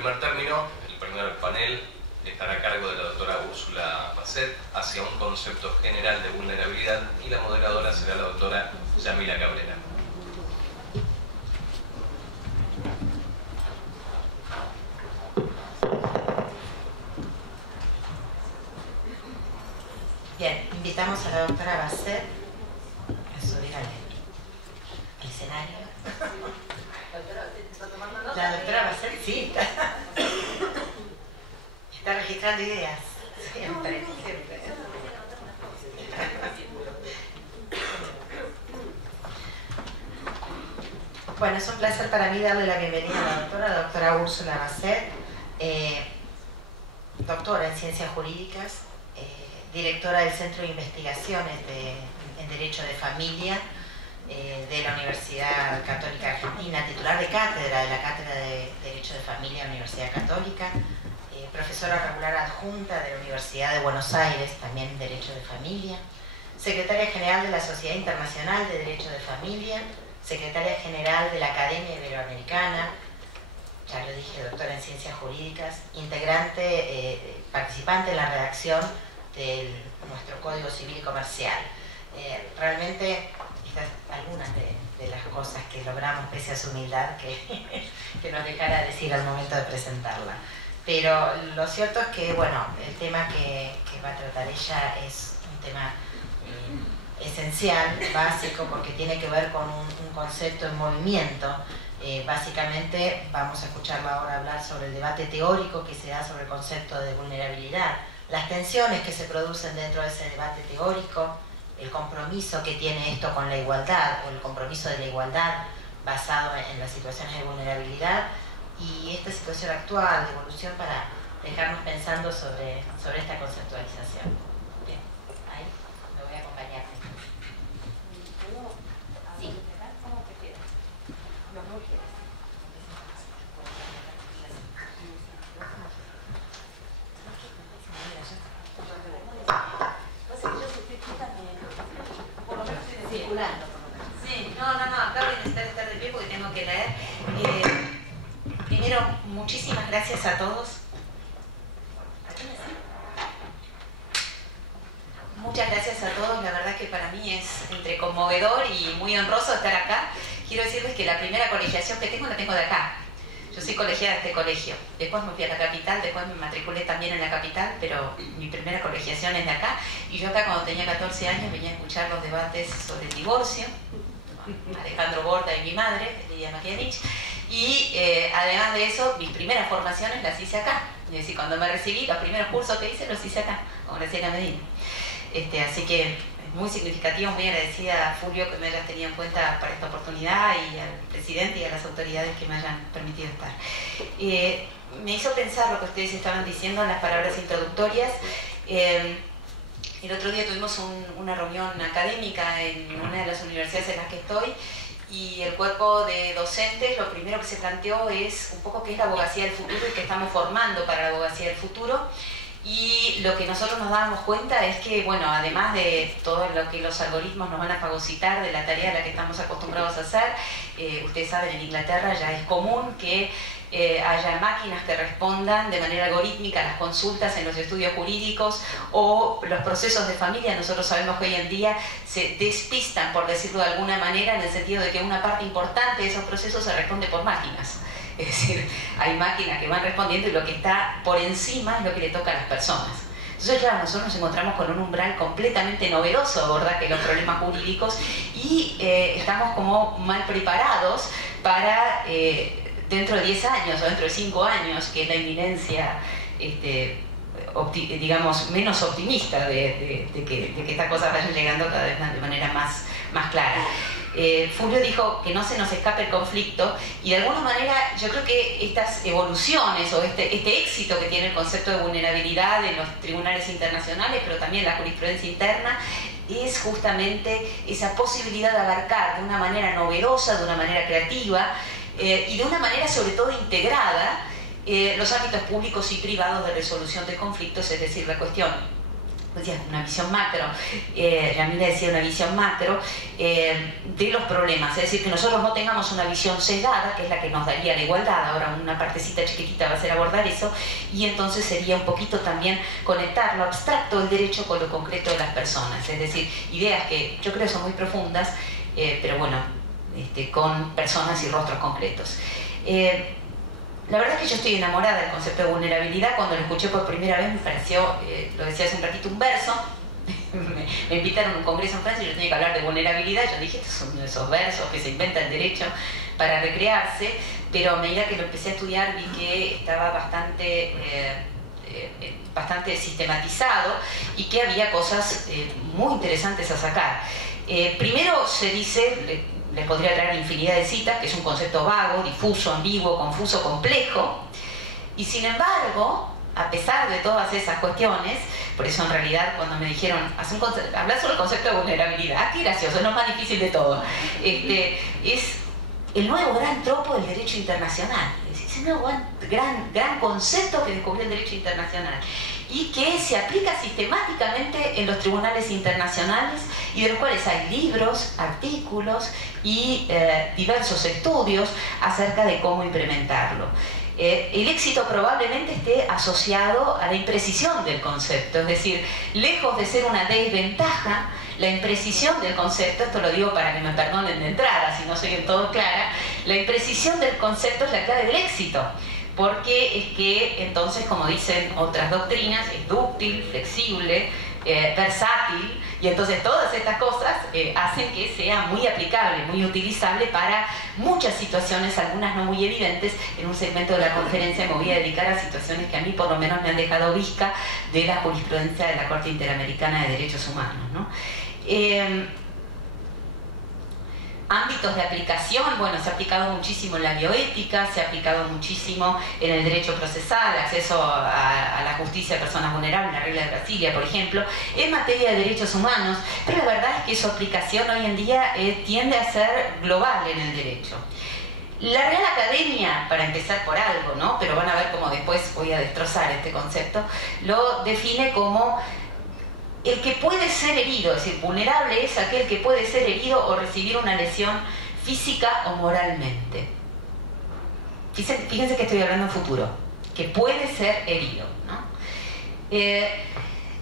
primer término, el primer panel estará a cargo de la doctora Úrsula Basset hacia un concepto general de vulnerabilidad y la moderadora será la doctora Yamila Cabrera. Bien, invitamos a la doctora Basset a subir al escenario. La doctora Basset, sí, está registrando ideas, siempre. Bueno, es un placer para mí darle la bienvenida a la doctora Úrsula Basset, doctora en Ciencias Jurídicas, directora del Centro de Investigaciones en Derecho de Familia de la Universidad Católica Argentina, titular de cátedra de la Cátedra de Derecho de Familia de la Universidad Católica, profesora regular adjunta de la Universidad de Buenos Aires, también en Derecho de Familia, secretaria general de la Sociedad Internacional de Derecho de Familia, secretaria general de la Academia Iberoamericana, ya lo dije, doctora en Ciencias Jurídicas, integrante, participante en la redacción de nuestro Código Civil y Comercial. Realmente, estas algunas de las cosas que logramos pese a su humildad que nos dejara decir al momento de presentarla. Pero lo cierto es que, bueno, el tema que va a tratar ella es un tema esencial, básico, porque tiene que ver con un concepto en movimiento. Básicamente vamos a escucharla ahora hablar sobre el debate teórico que se da sobre el concepto de vulnerabilidad, las tensiones que se producen dentro de ese debate teórico, el compromiso que tiene esto con la igualdad o el compromiso de la igualdad basado en las situaciones de vulnerabilidad y esta situación actual de evolución para dejarnos pensando sobre esta conceptualización. Bien, ahí me voy a acompañar. Sí. ¿Cómo prefieres? Lo que quieras. Circulando. Sí, no, acá voy a necesitar estar de pie porque tengo que leer. Primero, muchísimas gracias a todos. Muchas gracias a todos, la verdad que para mí es entre conmovedor y muy honroso estar acá. Quiero decirles que la primera colegiación que tengo la tengo de acá. Yo soy colegiada de este colegio. Después me fui a la capital, después me matriculé también en la capital, pero mi primera colegiación es de acá. Y yo acá cuando tenía 14 años venía a escuchar los debates sobre el divorcio, Alejandro Borda y mi madre, Lidia Makievich. Y además de eso, mis primeras formaciones las hice acá. Es decir, cuando me recibí, los primeros cursos que hice los hice acá, con Graciela Medina. Así que es muy significativo, muy agradecida a Fulvio que me hayas tenido en cuenta para esta oportunidad y al presidente y a las autoridades que me hayan permitido estar. Me hizo pensar lo que ustedes estaban diciendo en las palabras introductorias. El otro día tuvimos una reunión académica en una de las universidades en las que estoy y el cuerpo de docentes lo primero que se planteó es un poco qué es la abogacía del futuro y qué estamos formando para la abogacía del futuro. Y lo que nosotros nos dábamos cuenta es que, bueno, además de todo lo que los algoritmos nos van a fagocitar de la tarea a la que estamos acostumbrados a hacer, ustedes saben, en Inglaterra ya es común que haya máquinas que respondan de manera algorítmica a las consultas en los estudios jurídicos o los procesos de familia. Nosotros sabemos que hoy en día se despistan, por decirlo de alguna manera, en el sentido de que una parte importante de esos procesos se responde por máquinas. Es decir, hay máquinas que van respondiendo y lo que está por encima es lo que le toca a las personas. Entonces, claro, nosotros nos encontramos con un umbral completamente novedoso de abordaje de los problemas jurídicos y estamos como mal preparados para dentro de 10 años o dentro de 5 años, que es la inminencia, digamos, menos optimista de que estas cosas vayan llegando cada vez de manera más clara. Fulvio dijo que no se nos escape el conflicto y de alguna manera yo creo que estas evoluciones o este éxito que tiene el concepto de vulnerabilidad en los tribunales internacionales, pero también la jurisprudencia interna, es justamente esa posibilidad de abarcar de una manera novedosa, de una manera creativa y de una manera sobre todo integrada los ámbitos públicos y privados de resolución de conflictos, es decir, la cuestión una visión macro, Yamila decía una visión macro de los problemas, es decir, que nosotros no tengamos una visión sesgada, que es la que nos daría la igualdad. Ahora una partecita chiquitita va a ser abordar eso, y entonces sería un poquito también conectar lo abstracto del derecho con lo concreto de las personas, es decir, ideas que yo creo son muy profundas, pero bueno, con personas y rostros concretos. La verdad es que yo estoy enamorada del concepto de vulnerabilidad. Cuando lo escuché por primera vez me pareció, lo decía hace un ratito, un verso. Me invitaron a un congreso en Francia y yo tenía que hablar de vulnerabilidad. Yo dije, estos son uno de esos versos que se inventa el derecho para recrearse, pero a medida que lo empecé a estudiar vi que estaba bastante sistematizado y que había cosas muy interesantes a sacar. Primero se dice, les podría traer infinidad de citas, que es un concepto vago, difuso, ambiguo, confuso, complejo, y sin embargo, a pesar de todas esas cuestiones, por eso en realidad cuando me dijeron, hablar sobre el concepto de vulnerabilidad, qué gracioso, es lo más difícil de todo, es el nuevo gran tropo del derecho internacional, es el nuevo gran concepto que descubrió el derecho internacional y que se aplica sistemáticamente en los tribunales internacionales y de los cuales hay libros, artículos y diversos estudios acerca de cómo implementarlo. El éxito probablemente esté asociado a la imprecisión del concepto, es decir, lejos de ser una desventaja, la imprecisión del concepto, esto lo digo para que me perdonen de entrada si no soy del todo clara, la imprecisión del concepto es la clave del éxito, porque es que entonces, como dicen otras doctrinas, es dúctil, flexible, versátil, y entonces todas estas cosas hacen que sea muy aplicable, muy utilizable para muchas situaciones, algunas no muy evidentes. En un segmento de la conferencia me voy a dedicar a situaciones que a mí por lo menos me han dejado visca de la jurisprudencia de la Corte Interamericana de Derechos Humanos, ¿no? Ámbitos de aplicación, bueno, se ha aplicado muchísimo en la bioética, se ha aplicado muchísimo en el derecho procesal, acceso a la justicia de personas vulnerables, la regla de Brasilia, por ejemplo, en materia de derechos humanos, pero la verdad es que su aplicación hoy en día tiende a ser global en el derecho. La Real Academia, para empezar por algo, ¿no? Pero van a ver cómo después voy a destrozar este concepto, lo define como el que puede ser herido, es decir, vulnerable es aquel que puede ser herido o recibir una lesión física o moralmente. Fíjense que estoy hablando en futuro, que puede ser herido, ¿no?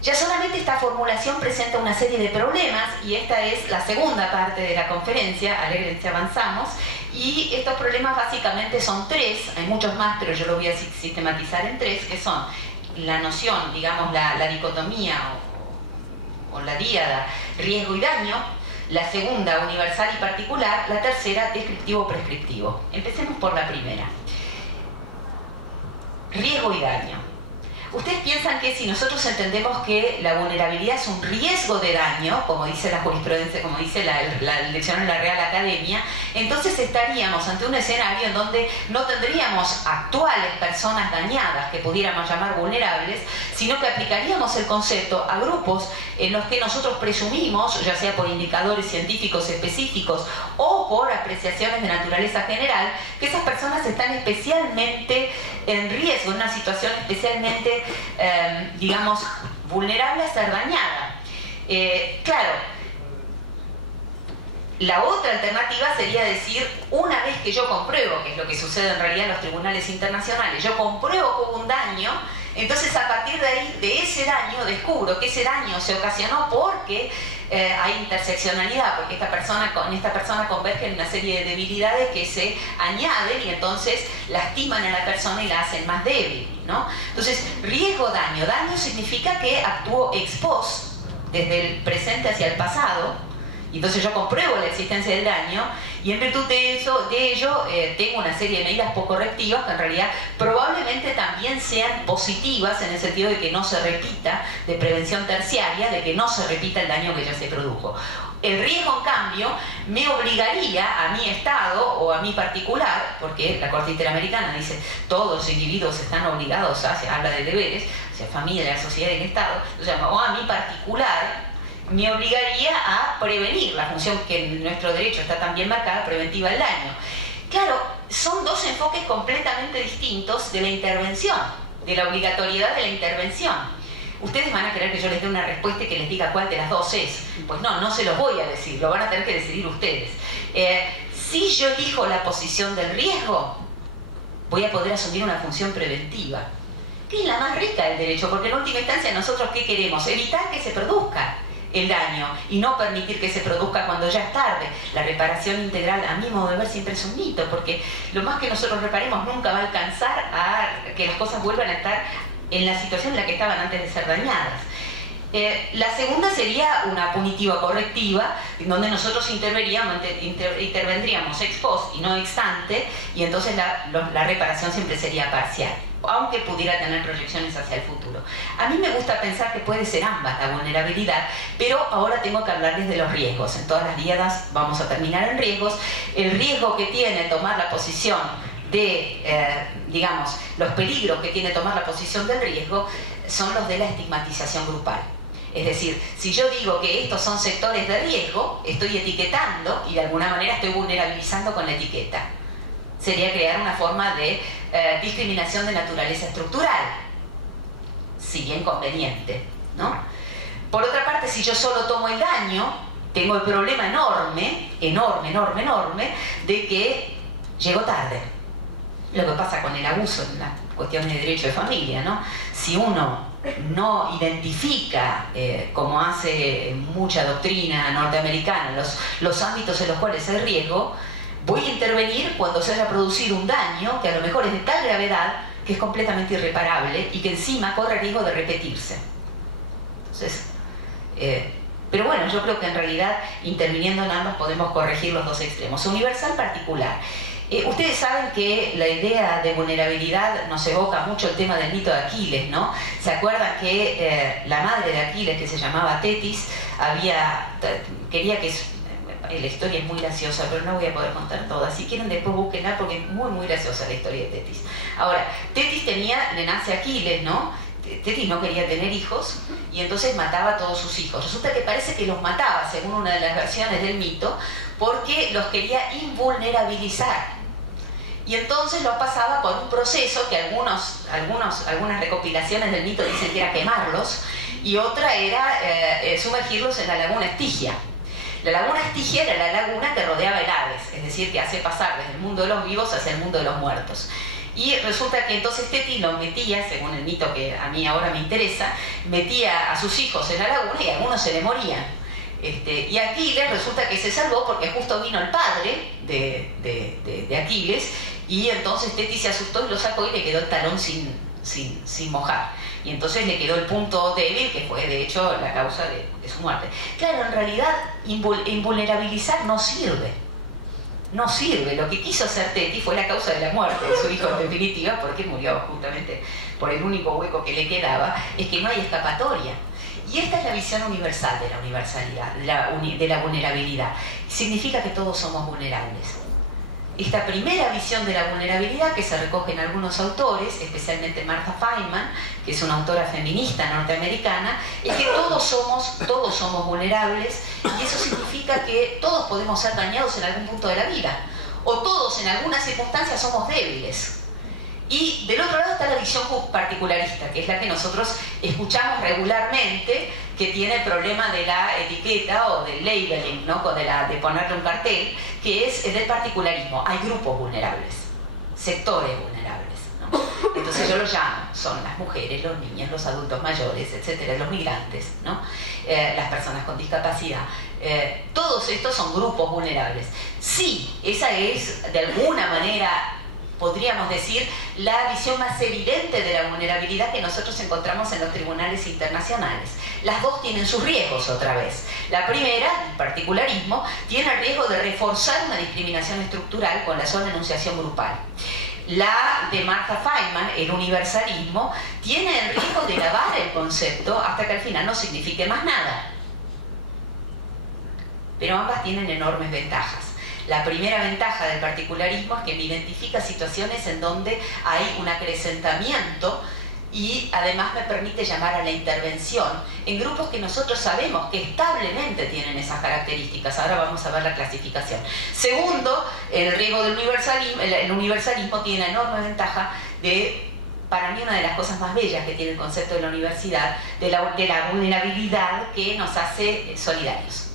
Ya solamente esta formulación presenta una serie de problemas, y esta es la segunda parte de la conferencia, alegrense avanzamos, y estos problemas básicamente son tres, hay muchos más, pero yo lo voy a sistematizar en tres, que son la noción, digamos, la dicotomía o la díada, riesgo y daño, la segunda, universal y particular, la tercera, descriptivo-prescriptivo. Empecemos por la primera. Riesgo y daño. ¿Ustedes piensan que si nosotros entendemos que la vulnerabilidad es un riesgo de daño, como dice la jurisprudencia, como dice el diccionario de la Real Academia, entonces estaríamos ante un escenario en donde no tendríamos actuales personas dañadas que pudiéramos llamar vulnerables, sino que aplicaríamos el concepto a grupos en los que nosotros presumimos, ya sea por indicadores científicos específicos o por apreciaciones de naturaleza general, que esas personas están especialmente en riesgo, en una situación especialmente, digamos, vulnerable a ser dañada. Claro, la otra alternativa sería decir, una vez que yo compruebo, que es lo que sucede en realidad en los tribunales internacionales, yo compruebo que hubo un daño, entonces a partir de ahí, de ese daño, descubro que ese daño se ocasionó porque hay interseccionalidad, porque en esta persona convergen una serie de debilidades que se añaden y entonces lastiman a la persona y la hacen más débil, ¿no? Entonces, riesgo-daño. Daño significa que actúo ex post, desde el presente hacia el pasado, y entonces yo compruebo la existencia del daño, y en virtud de ello tengo una serie de medidas correctivas que en realidad probablemente también sean positivas en el sentido de que no se repita, de prevención terciaria, de que no se repita el daño que ya se produjo. El riesgo, en cambio, me obligaría a mi Estado o a mi particular, porque la Corte Interamericana dice todos los individuos están obligados habla de deberes, hacia familia, la sociedad y el Estado, o a mi particular, me obligaría a prevenir, la función que en nuestro derecho está también marcada, preventiva del daño. Claro, son dos enfoques completamente distintos de la intervención, de la obligatoriedad de la intervención. Ustedes van a querer que yo les dé una respuesta y que les diga cuál de las dos es. Pues no, no se los voy a decir, lo van a tener que decidir ustedes. Si yo elijo la posición del riesgo, voy a poder asumir una función preventiva, que es la más rica del derecho, porque en última instancia nosotros ¿qué queremos? Evitar que se produzca el daño y no permitir que se produzca cuando ya es tarde. La reparación integral, a mi modo de ver, siempre es un mito, porque lo más que nosotros reparemos nunca va a alcanzar a que las cosas vuelvan a estar en la situación en la que estaban antes de ser dañadas. La segunda sería una punitiva correctiva, en donde nosotros intervendríamos ex post y no ex ante, y entonces la reparación siempre sería parcial, aunque pudiera tener proyecciones hacia el futuro. A mí me gusta pensar que puede ser ambas la vulnerabilidad, pero ahora tengo que hablarles de los riesgos. En todas las diadas vamos a terminar en riesgos. El riesgo que tiene tomar la posición de, digamos, los peligros que tiene tomar la posición del riesgo son los de la estigmatización grupal. Es decir, si yo digo que estos son sectores de riesgo, estoy etiquetando y de alguna manera estoy vulnerabilizando con la etiqueta. Sería crear una forma de discriminación de naturaleza estructural, si bien conveniente, ¿no? Por otra parte, si yo solo tomo el daño, tengo el problema enorme, de que llego tarde. Lo que pasa con el abuso en las cuestiones de derecho de familia, ¿no? Si uno no identifica, como hace mucha doctrina norteamericana, los ámbitos en los cuales hay riesgo, voy a intervenir cuando se haya producido un daño que a lo mejor es de tal gravedad que es completamente irreparable y que encima corre riesgo de repetirse. Entonces, pero bueno, yo creo que en realidad interviniendo en ambas podemos corregir los dos extremos. Universal, particular. Ustedes saben que la idea de vulnerabilidad nos evoca mucho el tema del mito de Aquiles, ¿no? ¿Se acuerdan que la madre de Aquiles, que se llamaba Tetis, quería que... La historia es muy graciosa, pero no voy a poder contar toda. Si quieren después búsquenla porque es muy graciosa la historia de Tetis. Ahora, Tetis le nace Aquiles, ¿no? Tetis no quería tener hijos y entonces mataba a todos sus hijos. Resulta que parece que los mataba, según una de las versiones del mito, porque los quería invulnerabilizar. Y entonces los pasaba por un proceso que algunas recopilaciones del mito dicen que era quemarlos, y otra era sumergirlos en la laguna Estigia. La laguna Estigia era la laguna que rodeaba el Hades, es decir, que hace pasar desde el mundo de los vivos hacia el mundo de los muertos. Y resulta que entonces Tetis lo metía, según el mito que a mí ahora me interesa, metía a sus hijos en la laguna y algunos se le morían. Y Aquiles resulta que se salvó porque justo vino el padre de Aquiles, y entonces Tetis se asustó y lo sacó y le quedó el talón sin mojar. Y entonces le quedó el punto débil, que fue de hecho la causa de su muerte. Claro, en realidad invulnerabilizar no sirve. No sirve. Lo que quiso hacer Tetis fue la causa de la muerte de su hijo en definitiva, porque murió justamente por el único hueco que le quedaba, es que no hay escapatoria. Y esta es la visión universal de la universalidad, de la vulnerabilidad. Significa que todos somos vulnerables. Esta primera visión de la vulnerabilidad, que se recoge en algunos autores, especialmente Martha Feynman, que es una autora feminista norteamericana, es que todos somos vulnerables, y eso significa que todos podemos ser dañados en algún punto de la vida, o todos en algunas circunstancias somos débiles. Y del otro lado está la visión particularista, que es la que nosotros escuchamos regularmente, que tiene el problema de la etiqueta o del labeling, ¿no? De ponerle un cartel, que es el del particularismo. Hay grupos vulnerables, sectores vulnerables, ¿no? Entonces yo los llamo, son las mujeres, los niños, los adultos mayores, etcétera, los migrantes, ¿no? Las personas con discapacidad. Todos estos son grupos vulnerables. Sí, esa es de alguna manera, podríamos decir, la visión más evidente de la vulnerabilidad que nosotros encontramos en los tribunales internacionales. Las dos tienen sus riesgos otra vez. La primera, el particularismo, tiene el riesgo de reforzar una discriminación estructural con la sola enunciación grupal. La de Martha Feynman, el universalismo, tiene el riesgo de lavar el concepto hasta que al final no signifique más nada. Pero ambas tienen enormes ventajas. La primera ventaja del particularismo es que me identifica situaciones en donde hay un acrecentamiento y además me permite llamar a la intervención en grupos que nosotros sabemos que establemente tienen esas características. Ahora vamos a ver la clasificación. Segundo, el riesgo del universalismo, el universalismo tiene la enorme ventaja de para mí una de las cosas más bellas que tiene el concepto de la universidad, de la vulnerabilidad que nos hace solidarios.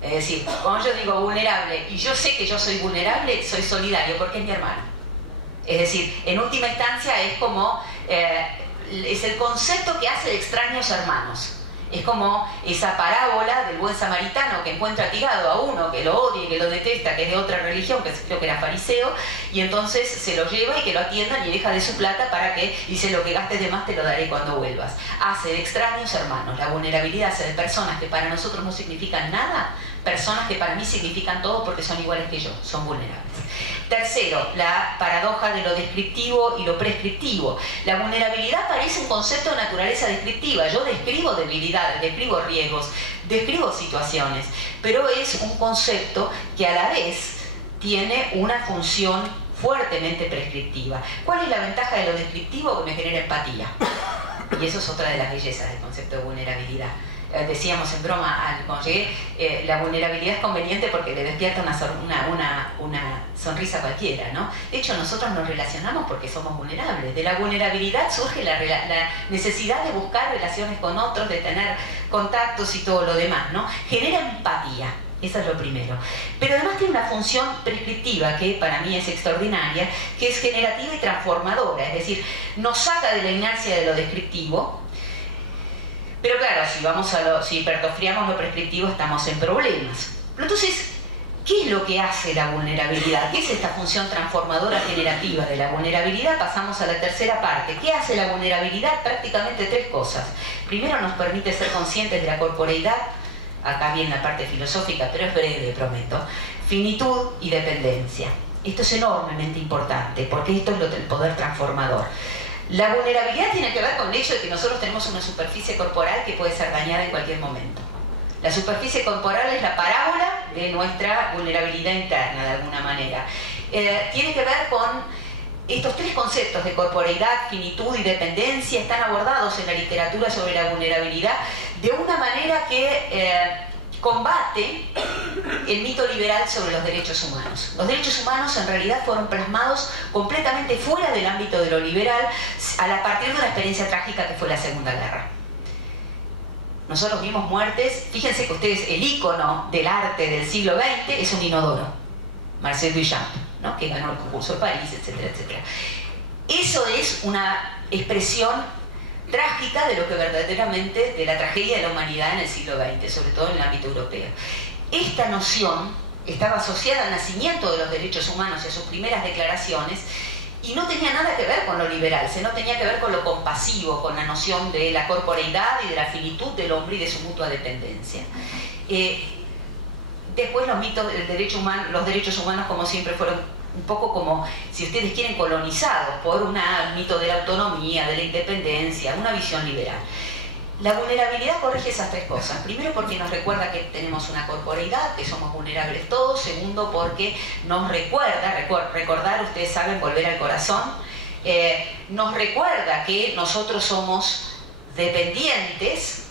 Es decir, cuando yo digo vulnerable y yo sé que yo soy vulnerable, soy solidario porque es mi hermano. Es decir, en última instancia es como, es el concepto que hace de extraños hermanos. Es como esa parábola del buen samaritano que encuentra tirado a uno que lo odia y que lo detesta, que es de otra religión, que creo que era fariseo, y entonces se lo lleva y que lo atiendan y deja de su plata para que, dice, lo que gastes de más te lo daré cuando vuelvas. Hace de extraños hermanos. La vulnerabilidad hace de personas que para nosotros no significan nada, personas que para mí significan todo porque son iguales que yo, son vulnerables. Tercero, la paradoja de lo descriptivo y lo prescriptivo. La vulnerabilidad parece un concepto de naturaleza descriptiva. Yo describo debilidades, describo riesgos, describo situaciones, pero es un concepto que a la vez tiene una función fuertemente prescriptiva. ¿Cuál es la ventaja de lo descriptivo? Que me genera empatía. Y eso es otra de las bellezas del concepto de vulnerabilidad. Decíamos en broma cuando llegué, la vulnerabilidad es conveniente porque le despierta una sonrisa cualquiera, ¿no? De hecho, nosotros nos relacionamos porque somos vulnerables. De la vulnerabilidad surge la necesidad de buscar relaciones con otros, de tener contactos y todo lo demás, ¿no? Genera empatía, eso es lo primero. Pero además tiene una función prescriptiva que para mí es extraordinaria, que es generativa y transformadora, es decir, nos saca de la inercia de lo descriptivo. Pero claro, si hipertrofiamos lo prescriptivo estamos en problemas. Pero entonces, ¿qué es lo que hace la vulnerabilidad? ¿Qué es esta función transformadora generativa de la vulnerabilidad? Pasamos a la tercera parte. ¿Qué hace la vulnerabilidad? Prácticamente tres cosas. Primero, nos permite ser conscientes de la corporeidad. Acá viene la parte filosófica, pero es breve, prometo. Finitud y dependencia. Esto es enormemente importante, porque esto es el poder transformador. La vulnerabilidad tiene que ver con el hecho de que nosotros tenemos una superficie corporal que puede ser dañada en cualquier momento. La superficie corporal es la parábola de nuestra vulnerabilidad interna, de alguna manera. Tiene que ver con estos tres conceptos de corporeidad, finitud y dependencia, están abordados en la literatura sobre la vulnerabilidad de una manera que combate el mito liberal sobre los derechos humanos. Los derechos humanos en realidad fueron plasmados completamente fuera del ámbito de lo liberal a partir de una experiencia trágica que fue la Segunda Guerra. Nosotros vimos muertes, fíjense que ustedes, el ícono del arte del siglo XX es un inodoro, Marcel Duchamp, ¿no? Que ganó el concurso de París, etcétera, etcétera. Eso es una expresión trágica de lo que verdaderamente, de la tragedia de la humanidad en el siglo XX, sobre todo en el ámbito europeo. Esta noción estaba asociada al nacimiento de los derechos humanos y a sus primeras declaraciones y no tenía nada que ver con lo liberal, no tenía que ver con lo compasivo, con la noción de la corporeidad y de la finitud del hombre y de su mutua dependencia. Después los mitos del derecho humano, los derechos humanos, como siempre, fueron un poco como, si ustedes quieren, colonizados por un mito de la autonomía, de la independencia, una visión liberal. La vulnerabilidad corrige esas tres cosas. Primero, porque nos recuerda que tenemos una corporeidad, que somos vulnerables todos. Segundo, porque nos recuerda, recordar, ustedes saben, volver al corazón, nos recuerda que nosotros somos dependientes,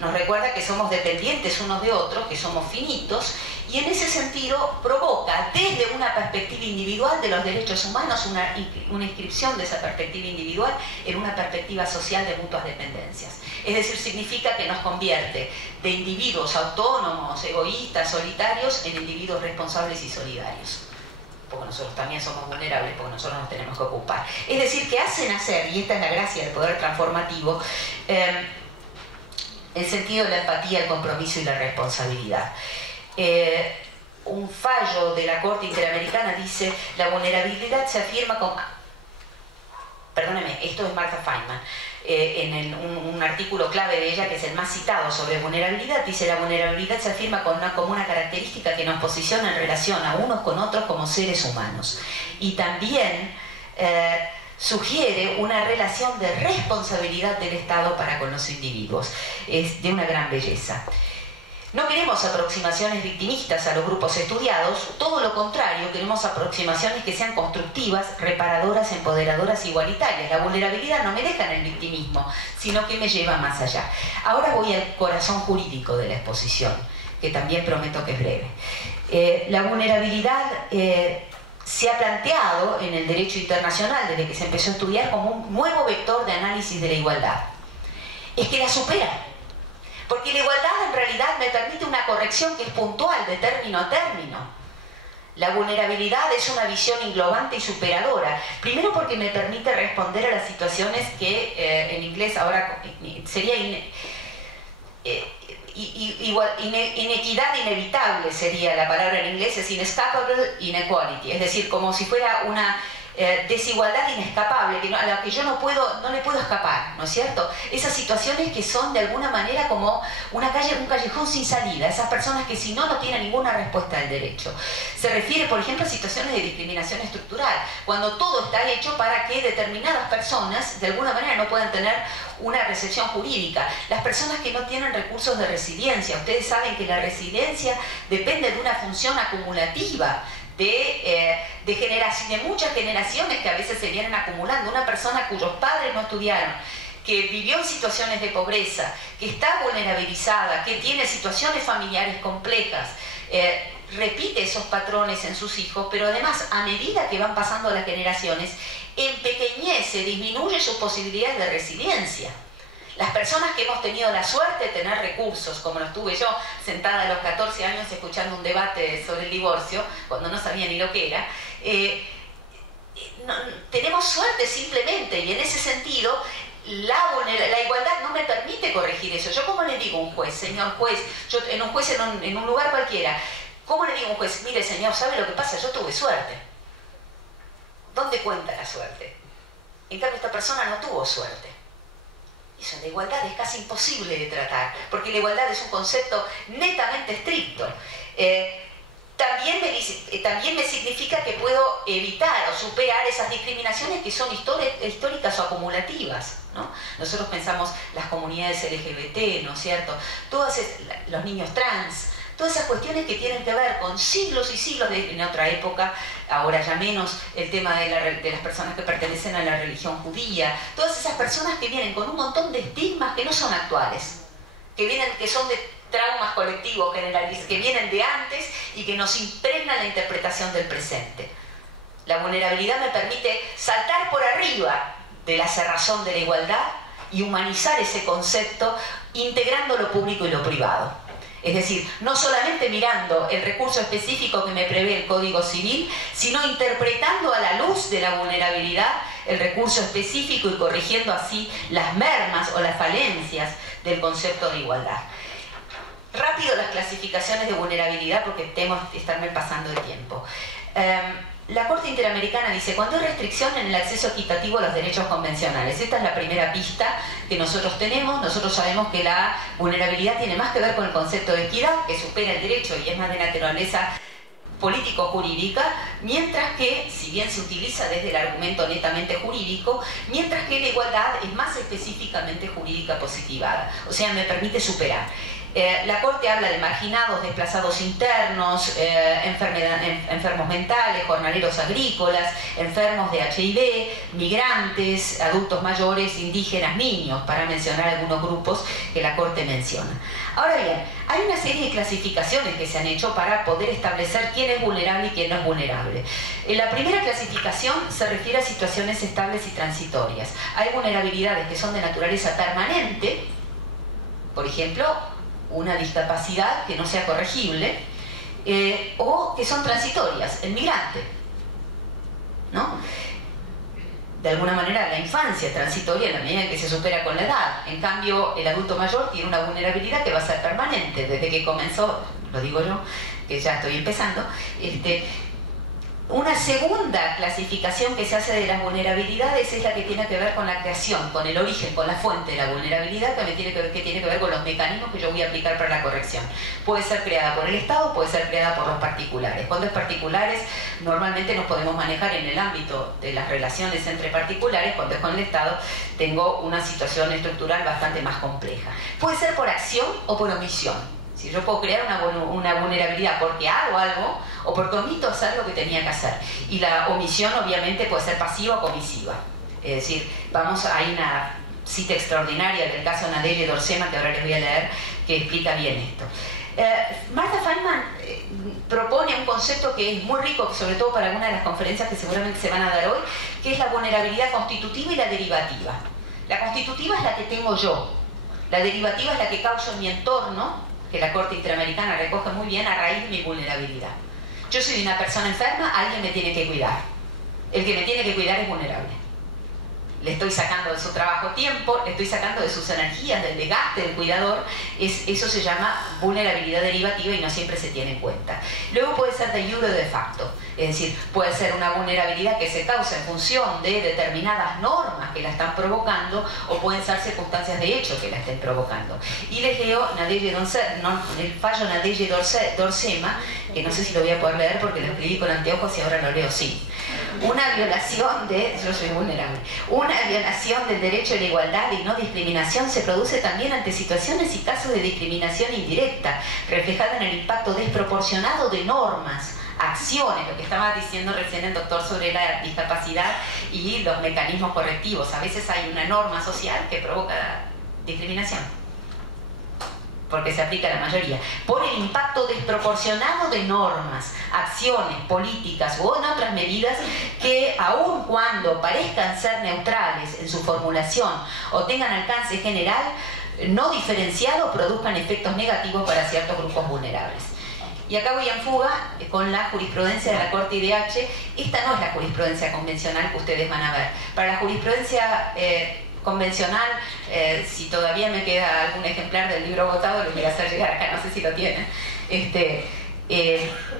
nos recuerda que somos dependientes unos de otros, que somos finitos, y en ese sentido provoca desde una perspectiva individual de los derechos humanos una inscripción de esa perspectiva individual en una perspectiva social de mutuas dependencias. Es decir, significa que nos convierte de individuos autónomos, egoístas, solitarios, en individuos responsables y solidarios. Porque nosotros también somos vulnerables, porque nosotros nos tenemos que ocupar. Es decir, que hace nacer, y esta es la gracia del poder transformativo, el sentido de la empatía, el compromiso y la responsabilidad. Un fallo de la Corte Interamericana dice: la vulnerabilidad se afirma con... Perdóneme, esto es Martha Feynman. En un artículo clave de ella, que es el más citado sobre vulnerabilidad, dice: la vulnerabilidad se afirma como una característica que nos posiciona en relación a unos con otros como seres humanos. Y también sugiere una relación de responsabilidad del Estado para con los individuos. Es de una gran belleza. No queremos aproximaciones victimistas a los grupos estudiados, todo lo contrario, queremos aproximaciones que sean constructivas, reparadoras, empoderadoras, igualitarias. La vulnerabilidad no me deja en el victimismo, sino que me lleva más allá. Ahora voy al corazón jurídico de la exposición, que también prometo que es breve. La vulnerabilidad se ha planteado en el derecho internacional, desde que se empezó a estudiar, como un nuevo vector de análisis de la igualdad. Es que la supera. Porque la igualdad en realidad me permite una corrección que es puntual, de término a término. La vulnerabilidad es una visión englobante y superadora. Primero porque me permite responder a las situaciones que en inglés ahora sería inequidad inevitable, sería la palabra en inglés, es inescapable inequality. Es decir, como si fuera una desigualdad inescapable, a la que yo no le puedo escapar, ¿no es cierto? Esas situaciones que son de alguna manera como un callejón sin salida, esas personas que si no tienen ninguna respuesta del derecho. Se refiere, por ejemplo, a situaciones de discriminación estructural, cuando todo está hecho para que determinadas personas de alguna manera no puedan tener una recepción jurídica. Las personas que no tienen recursos de resiliencia, ustedes saben que la resiliencia depende de una función acumulativa, de muchas generaciones que a veces se vienen acumulando. Una persona cuyos padres no estudiaron, que vivió en situaciones de pobreza, que está vulnerabilizada, que tiene situaciones familiares complejas, repite esos patrones en sus hijos, pero además, a medida que van pasando las generaciones, empequeñece, disminuye sus posibilidades de resiliencia. Las personas que hemos tenido la suerte de tener recursos, como lo tuve yo, sentada a los 14 años escuchando un debate sobre el divorcio, cuando no sabía ni lo que era, tenemos suerte simplemente, y en ese sentido, la igualdad no me permite corregir eso. Yo, ¿cómo le digo a un juez, señor juez, en un lugar cualquiera, cómo le digo a un juez, mire señor, ¿sabe lo que pasa? Yo tuve suerte. ¿Dónde cuenta la suerte? En cambio, esta persona no tuvo suerte. Eso, la igualdad es casi imposible de tratar, porque la igualdad es un concepto netamente estricto. También me significa que puedo evitar o superar esas discriminaciones que son históricas o acumulativas, ¿no? Nosotros pensamos las comunidades LGBT, ¿no es cierto? Los niños trans, todas esas cuestiones que tienen que ver con siglos y siglos en otra época, ahora ya menos, el tema de las personas que pertenecen a la religión judía, todas esas personas que vienen con un montón de estigmas que no son actuales, que son de traumas colectivos generalizados, que vienen de antes y que nos impregnan la interpretación del presente. La vulnerabilidad me permite saltar por arriba de la cerrazón de la igualdad y humanizar ese concepto, integrando lo público y lo privado. Es decir, no solamente mirando el recurso específico que me prevé el Código Civil, sino interpretando a la luz de la vulnerabilidad el recurso específico y corrigiendo así las mermas o las falencias del concepto de igualdad. Rápido las clasificaciones de vulnerabilidad porque temo estarme pasando de tiempo. La Corte Interamericana dice, cuando hay restricción en el acceso equitativo a los derechos convencionales, esta es la primera pista que nosotros tenemos. Nosotros sabemos que la vulnerabilidad tiene más que ver con el concepto de equidad, que supera el derecho y es más de naturaleza político-jurídica, mientras que, si bien se utiliza desde el argumento netamente jurídico, mientras que la igualdad es más específicamente jurídica positivada, o sea, me permite superar. La Corte habla de marginados, desplazados internos, enfermos mentales, jornaleros agrícolas, enfermos de HIV, migrantes, adultos mayores, indígenas, niños, para mencionar algunos grupos que la Corte menciona. Ahora bien, hay una serie de clasificaciones que se han hecho para poder establecer quién es vulnerable y quién no es vulnerable. La primera clasificación se refiere a situaciones estables y transitorias. Hay vulnerabilidades que son de naturaleza permanente, por ejemplo, una discapacidad que no sea corregible, o que son transitorias, el migrante, ¿no? De alguna manera la infancia es transitoria en la medida en que se supera con la edad. En cambio, el adulto mayor tiene una vulnerabilidad que va a ser permanente. Desde que comenzó, lo digo yo, que ya estoy empezando, una segunda clasificación que se hace de las vulnerabilidades es la que tiene que ver con la creación, con el origen, con la fuente de la vulnerabilidad, que tiene que ver con los mecanismos que yo voy a aplicar para la corrección. Puede ser creada por el Estado, puede ser creada por los particulares. Cuando es particulares, normalmente nos podemos manejar en el ámbito de las relaciones entre particulares. Cuando es con el Estado, tengo una situación estructural bastante más compleja. Puede ser por acción o por omisión. Si yo puedo crear una vulnerabilidad porque hago algo o porque omito hacer lo que tenía que hacer. Y la omisión obviamente puede ser pasiva o comisiva. Es decir, hay una cita extraordinaria del caso Nadege Dorsema, que ahora les voy a leer, que explica bien esto. Martha Feynman propone un concepto que es muy rico, sobre todo para algunas de las conferencias que seguramente se van a dar hoy, que es la vulnerabilidad constitutiva y la derivativa. La constitutiva es la que tengo yo, la derivativa es la que causo en mi entorno, que la Corte Interamericana recoge muy bien a raíz de mi vulnerabilidad. Yo soy una persona enferma, alguien me tiene que cuidar. El que me tiene que cuidar es vulnerable. Le estoy sacando de su trabajo tiempo, le estoy sacando de sus energías, del desgaste del cuidador. Eso se llama vulnerabilidad derivativa y no siempre se tiene en cuenta. Luego puede ser de jure o de facto, es decir, puede ser una vulnerabilidad que se causa en función de determinadas normas que la están provocando, o pueden ser circunstancias de hecho que la estén provocando. Y les leo el fallo Nadege-Dorsema, que no sé si lo voy a poder leer porque lo escribí con anteojos y ahora lo leo sin. Una violación yo soy vulnerable, una violación del derecho a la igualdad y no discriminación se produce también ante situaciones y casos de discriminación indirecta, reflejada en el impacto desproporcionado de normas, acciones, lo que estaba diciendo recién el doctor sobre la discapacidad y los mecanismos correctivos. A veces hay una norma social que provoca discriminación, porque se aplica a la mayoría, por el impacto desproporcionado de normas, acciones, políticas u otras medidas que, aun cuando parezcan ser neutrales en su formulación o tengan alcance general, no diferenciado, produzcan efectos negativos para ciertos grupos vulnerables. Y acá voy en fuga con la jurisprudencia de la Corte IDH. Esta no es la jurisprudencia convencional que ustedes van a ver. Para la jurisprudencia convencional, si todavía me queda algún ejemplar del libro votado, lo voy a hacer llegar acá, no sé si lo tienen.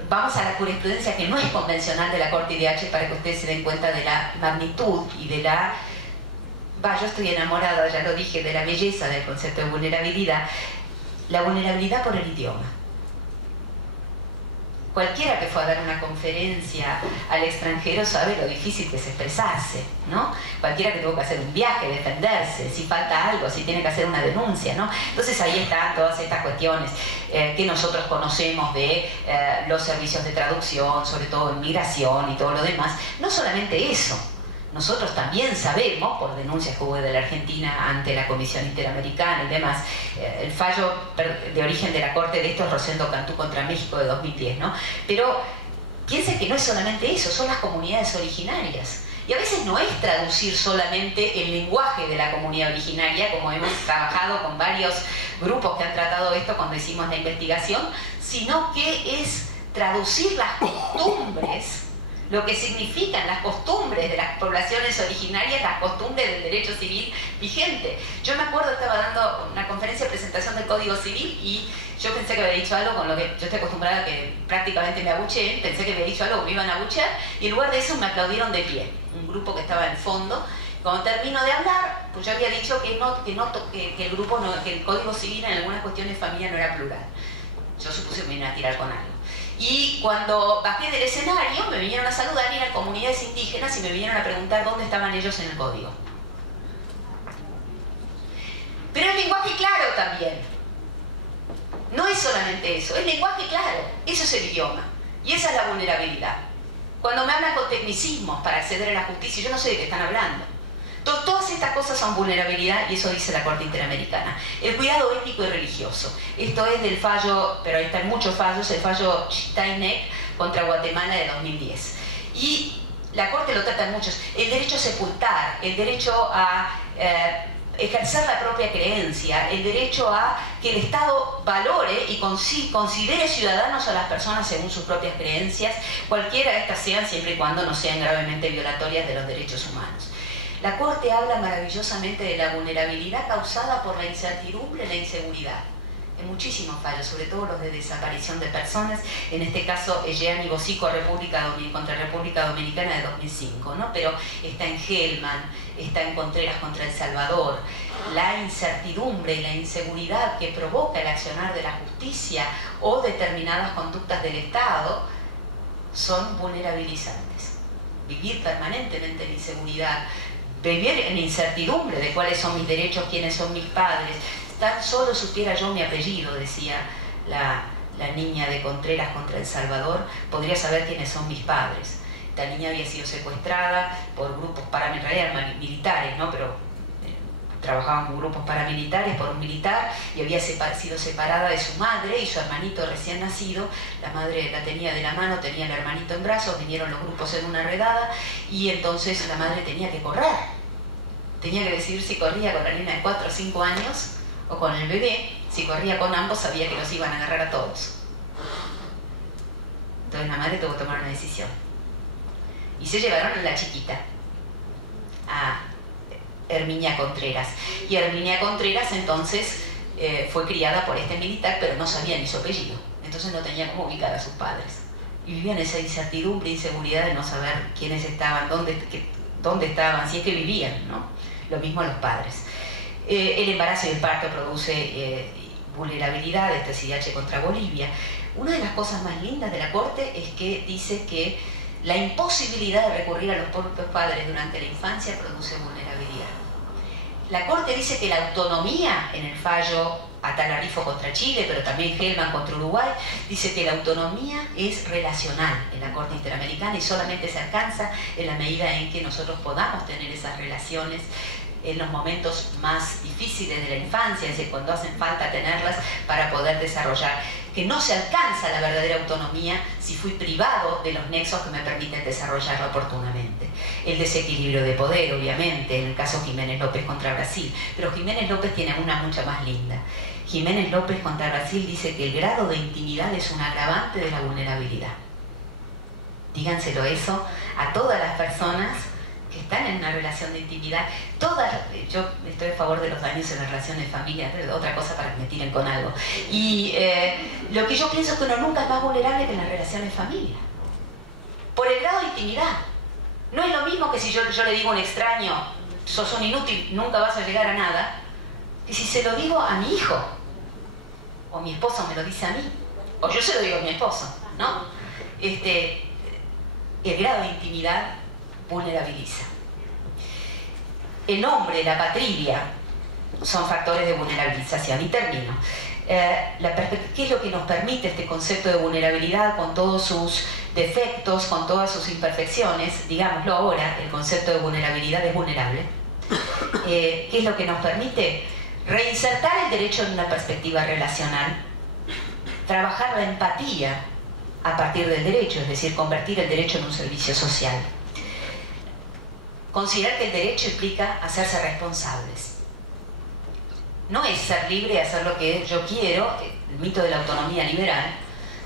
Vamos a la jurisprudencia que no es convencional de la Corte IDH para que ustedes se den cuenta de la magnitud y de la... yo estoy enamorada, ya lo dije, de la belleza del concepto de vulnerabilidad. La vulnerabilidad por el idioma. Cualquiera que fue a dar una conferencia al extranjero sabe lo difícil que es expresarse, ¿no? Cualquiera que tuvo que hacer un viaje, defenderse, si falta algo, si tiene que hacer una denuncia, ¿no? Entonces ahí están todas estas cuestiones que nosotros conocemos de los servicios de traducción, sobre todo en migración y todo lo demás. No solamente eso. Nosotros también sabemos, por denuncias que hubo de la Argentina ante la Comisión Interamericana y demás, el fallo de origen de la Corte de esto es Rosendo Cantú contra México de 2010, ¿no? Pero piensen que no es solamente eso, son las comunidades originarias. Y a veces no es traducir solamente el lenguaje de la comunidad originaria, como hemos trabajado con varios grupos que han tratado esto cuando hicimos la investigación, sino que es traducir las costumbres, lo que significan las costumbres de las poblaciones originarias, las costumbres del derecho civil vigente. Yo me acuerdo, estaba dando una conferencia de presentación del Código Civil y yo pensé que había dicho algo con lo que yo estoy acostumbrada a que prácticamente me abucheen, pensé que había dicho algo que me iban a abuchear y en lugar de eso me aplaudieron de pie, un grupo que estaba en el fondo. Cuando termino de hablar, pues yo había dicho que el grupo que el Código Civil en algunas cuestiones de familia no era plural. Yo supuse que me iban a tirar con algo. Y cuando bajé del escenario me vinieron a saludar y eran comunidades indígenas y me vinieron a preguntar dónde estaban ellos en el código. Pero el lenguaje claro también. No es solamente eso, el lenguaje claro, eso es el idioma. Y esa es la vulnerabilidad. Cuando me hablan con tecnicismos para acceder a la justicia, yo no sé de qué están hablando. Todas estas cosas son vulnerabilidad y eso dice la Corte Interamericana. El cuidado étnico y religioso. Esto es del fallo, pero ahí están muchos fallos, el fallo Steinegg contra Guatemala de 2010. Y la Corte lo trata en muchos. El derecho a sepultar, el derecho a ejercer la propia creencia, el derecho a que el Estado valore y considere ciudadanos a las personas según sus propias creencias, cualquiera de estas sean, siempre y cuando no sean gravemente violatorias de los derechos humanos. La Corte habla maravillosamente de la vulnerabilidad causada por la incertidumbre y la inseguridad. En muchísimos fallos, sobre todo los de desaparición de personas, en este caso Gianni Bosico contra República Dominicana de 2005, ¿no? Pero está en Hellman, está en Contreras contra El Salvador. La incertidumbre y la inseguridad que provoca el accionar de la justicia o determinadas conductas del Estado son vulnerabilizantes. Vivir permanentemente en inseguridad, vivir en incertidumbre de cuáles son mis derechos, quiénes son mis padres. Tan solo supiera yo mi apellido, decía la niña de Contreras contra El Salvador, podría saber quiénes son mis padres. Esta niña había sido secuestrada por grupos paramilitares, ¿no? Pero trabajaba con grupos paramilitares por un militar y había sido separada de su madre y su hermanito recién nacido. La madre la tenía de la mano, tenía el hermanito en brazos, vinieron los grupos en una redada y entonces la madre tenía que correr. Tenía que decidir si corría con la nena de 4 o 5 años o con el bebé. Si corría con ambos sabía que los iban a agarrar a todos. Entonces la madre tuvo que tomar una decisión. Y se llevaron a la chiquita, a Herminia Contreras. Y Herminia Contreras entonces fue criada por este militar, pero no sabía ni su apellido. Entonces no tenía cómo ubicar a sus padres. Y vivía en esa incertidumbre, inseguridad de no saber quiénes estaban, dónde estaban, si es que vivían, ¿no? Lo mismo los padres. El embarazo y el parto produce vulnerabilidad, este CIDH contra Bolivia. Una de las cosas más lindas de la Corte es que dice que la imposibilidad de recurrir a los propios padres durante la infancia produce vulnerabilidad. La Corte dice que la autonomía, en el fallo Atala-Rifo contra Chile, pero también Hellman contra Uruguay, dice que la autonomía es relacional en la Corte Interamericana y solamente se alcanza en la medida en que nosotros podamos tener esas relaciones en los momentos más difíciles de la infancia, es decir, cuando hacen falta tenerlas para poder desarrollar. Que no se alcanza la verdadera autonomía si fui privado de los nexos que me permiten desarrollarla oportunamente. El desequilibrio de poder, obviamente, en el caso Jiménez López contra Brasil, pero Jiménez López tiene una mucha más linda. Jiménez López contra Brasil dice que el grado de intimidad es un agravante de la vulnerabilidad. Díganselo eso a todas las personas que están en una relación de intimidad. Yo estoy a favor de los daños en las relaciones de familia, pero otra cosa para que me tiren con algo. Y lo que yo pienso es que uno nunca es más vulnerable que en las relaciones de familia. Por el grado de intimidad. No es lo mismo que si yo le digo a un extraño, sos un inútil, nunca vas a llegar a nada, que si se lo digo a mi hijo, o mi esposo me lo dice a mí, o yo se lo digo a mi esposo, ¿no? El grado de intimidad vulnerabiliza. El nombre, la patria, son factores de vulnerabilización. Y termino. ¿Qué es lo que nos permite este concepto de vulnerabilidad con todos sus defectos, con todas sus imperfecciones? Digámoslo ahora, el concepto de vulnerabilidad es vulnerable. ¿Qué es lo que nos permite? Reinsertar el derecho en una perspectiva relacional, trabajar la empatía a partir del derecho, es decir, convertir el derecho en un servicio social. Considerar que el derecho implica hacerse responsables. No es ser libre y hacer lo que yo quiero, el mito de la autonomía liberal,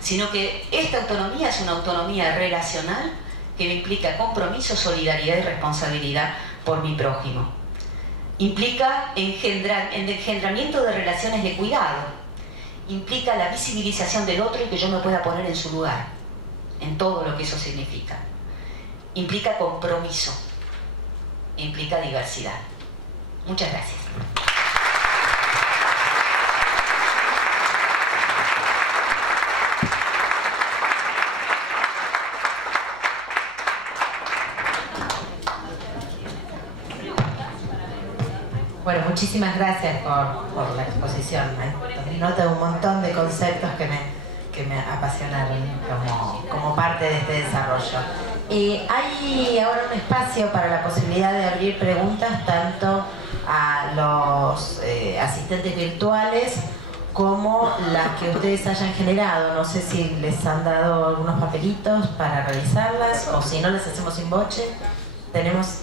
sino que esta autonomía es una autonomía relacional que me implica compromiso, solidaridad y responsabilidad por mi prójimo. Implica engendramiento de relaciones de cuidado. Implica la visibilización del otro y que yo me pueda poner en su lugar, en todo lo que eso significa. Implica compromiso. Implica diversidad. Muchas gracias. Bueno, muchísimas gracias por la exposición. Nota un montón de conceptos que me apasionaron como parte de este desarrollo. Hay ahora un espacio para la posibilidad de abrir preguntas tanto a los asistentes virtuales como las que ustedes hayan generado. No sé si les han dado algunos papelitos para realizarlas o si no les hacemos sin boche. Tenemos...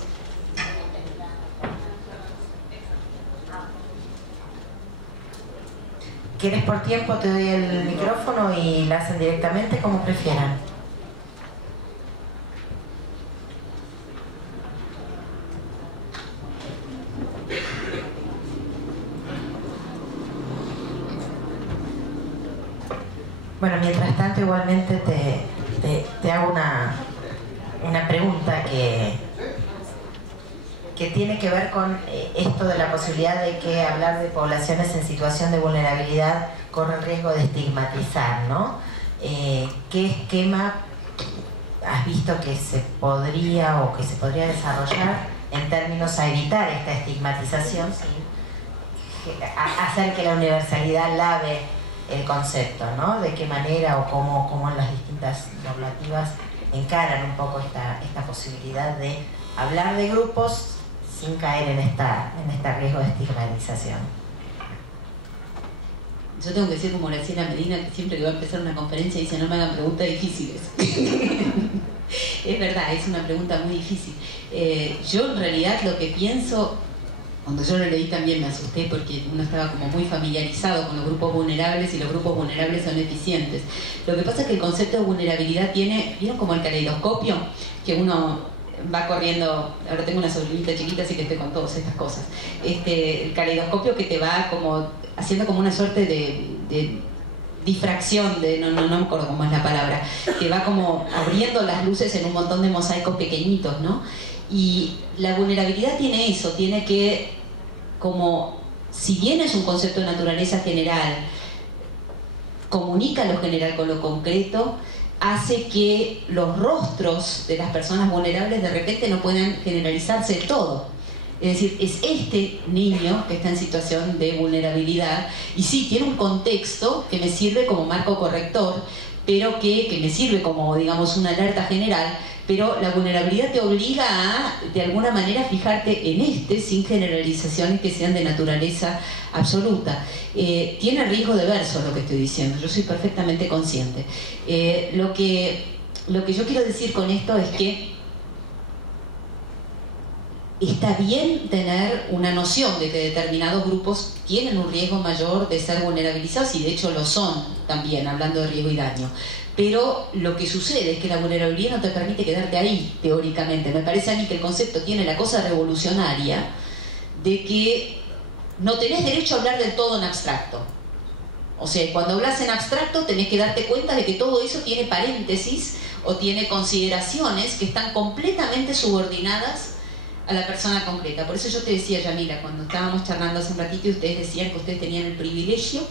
¿Quieres por tiempo? Te doy el micrófono y la hacen directamente, como prefieran. Bueno, mientras tanto igualmente te hago una pregunta que tiene que ver con esto de la posibilidad de que hablar de poblaciones en situación de vulnerabilidad corre el riesgo de estigmatizar, ¿no? ¿Qué esquema has visto que se podría desarrollar en términos a evitar esta estigmatización sin hacer que la universalidad lave el concepto, ¿no? De qué manera o cómo en las distintas normativas encaran un poco esta posibilidad de hablar de grupos sin caer en este riesgo de estigmatización. Yo tengo que decir como Graciela Medina, que siempre que va a empezar una conferencia dice no me hagan preguntas difíciles. Es verdad, es una pregunta muy difícil. Yo en realidad lo que pienso, cuando yo lo leí también me asusté porque uno estaba como muy familiarizado con los grupos vulnerables y los grupos vulnerables son eficientes. Lo que pasa es que el concepto de vulnerabilidad tiene, ¿vieron como el caleidoscopio? Que uno va corriendo, ahora tengo una sobrinita chiquita así que estoy con todas estas cosas. El caleidoscopio que te va como haciendo como una suerte de difracción, no me acuerdo cómo es la palabra, que va como abriendo las luces en un montón de mosaicos pequeñitos, ¿no? Y la vulnerabilidad tiene eso, tiene que, como, si bien es un concepto de naturaleza general, comunica lo general con lo concreto, hace que los rostros de las personas vulnerables de repente no puedan generalizarse del todo. Es decir, es este niño que está en situación de vulnerabilidad y sí, tiene un contexto que me sirve como marco corrector, pero que me sirve como, digamos, una alerta general, pero la vulnerabilidad te obliga a, de alguna manera, fijarte en sin generalizaciones que sean de naturaleza absoluta. Tiene riesgo de verso lo que estoy diciendo, yo soy perfectamente consciente. Lo que yo quiero decir con esto es que está bien tener una noción de que determinados grupos tienen un riesgo mayor de ser vulnerabilizados, y de hecho lo son también, hablando de riesgo y daño. Pero lo que sucede es que la vulnerabilidad no te permite quedarte ahí, teóricamente. Me parece a mí que el concepto tiene la cosa revolucionaria de que no tenés derecho a hablar del todo en abstracto. O sea, cuando hablas en abstracto tenés que darte cuenta de que todo eso tiene paréntesis o tiene consideraciones que están completamente subordinadas a la persona concreta. Por eso yo te decía, Yamila, cuando estábamos charlando hace un ratito y ustedes decían que ustedes tenían el privilegio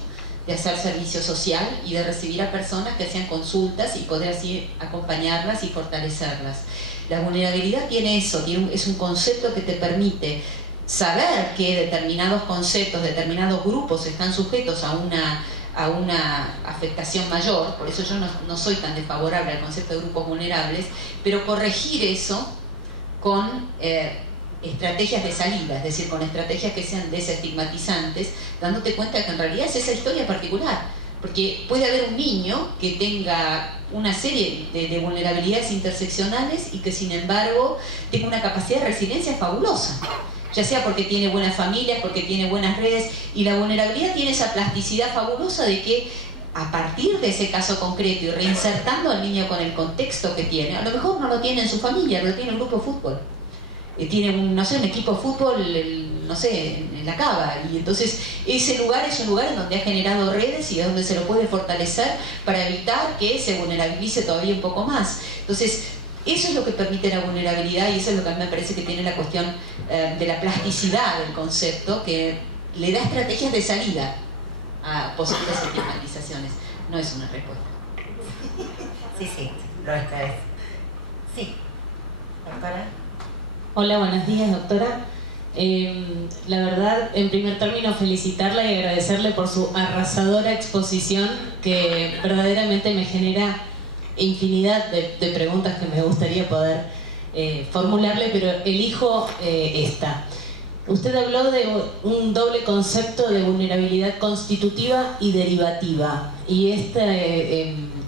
de hacer servicio social y de recibir a personas que hacían consultas y poder así acompañarlas y fortalecerlas. La vulnerabilidad tiene eso, es un concepto que te permite saber que determinados conceptos, determinados grupos están sujetos a una afectación mayor. Por eso yo no soy tan desfavorable al concepto de grupos vulnerables, pero corregir eso con estrategias de salida, es decir, con estrategias que sean desestigmatizantes, dándote cuenta que en realidad es esa historia particular, porque puede haber un niño que tenga una serie de vulnerabilidades interseccionales y que sin embargo tenga una capacidad de resiliencia fabulosa, ya sea porque tiene buenas familias, porque tiene buenas redes, y la vulnerabilidad tiene esa plasticidad fabulosa de que a partir de ese caso concreto y reinsertando al niño con el contexto que tiene, a lo mejor no lo tiene en su familia, lo tiene en el grupo de fútbol, tiene un equipo de fútbol, en la cava, y entonces ese lugar es un lugar en donde ha generado redes y donde se lo puede fortalecer para evitar que se vulnerabilice todavía un poco más. Entonces eso es lo que permite la vulnerabilidad, y eso es lo que a mí me parece que tiene la cuestión de la plasticidad del concepto, que le da estrategias de salida a posibles estigmatizaciones. No es una respuesta. Sí, lo es. Sí, doctora. Hola, buenos días, doctora. La verdad, en primer término, felicitarla y agradecerle por su arrasadora exposición, que verdaderamente me genera infinidad de preguntas que me gustaría poder formularle, pero elijo esta. Usted habló de un doble concepto de vulnerabilidad constitutiva y derivativa, y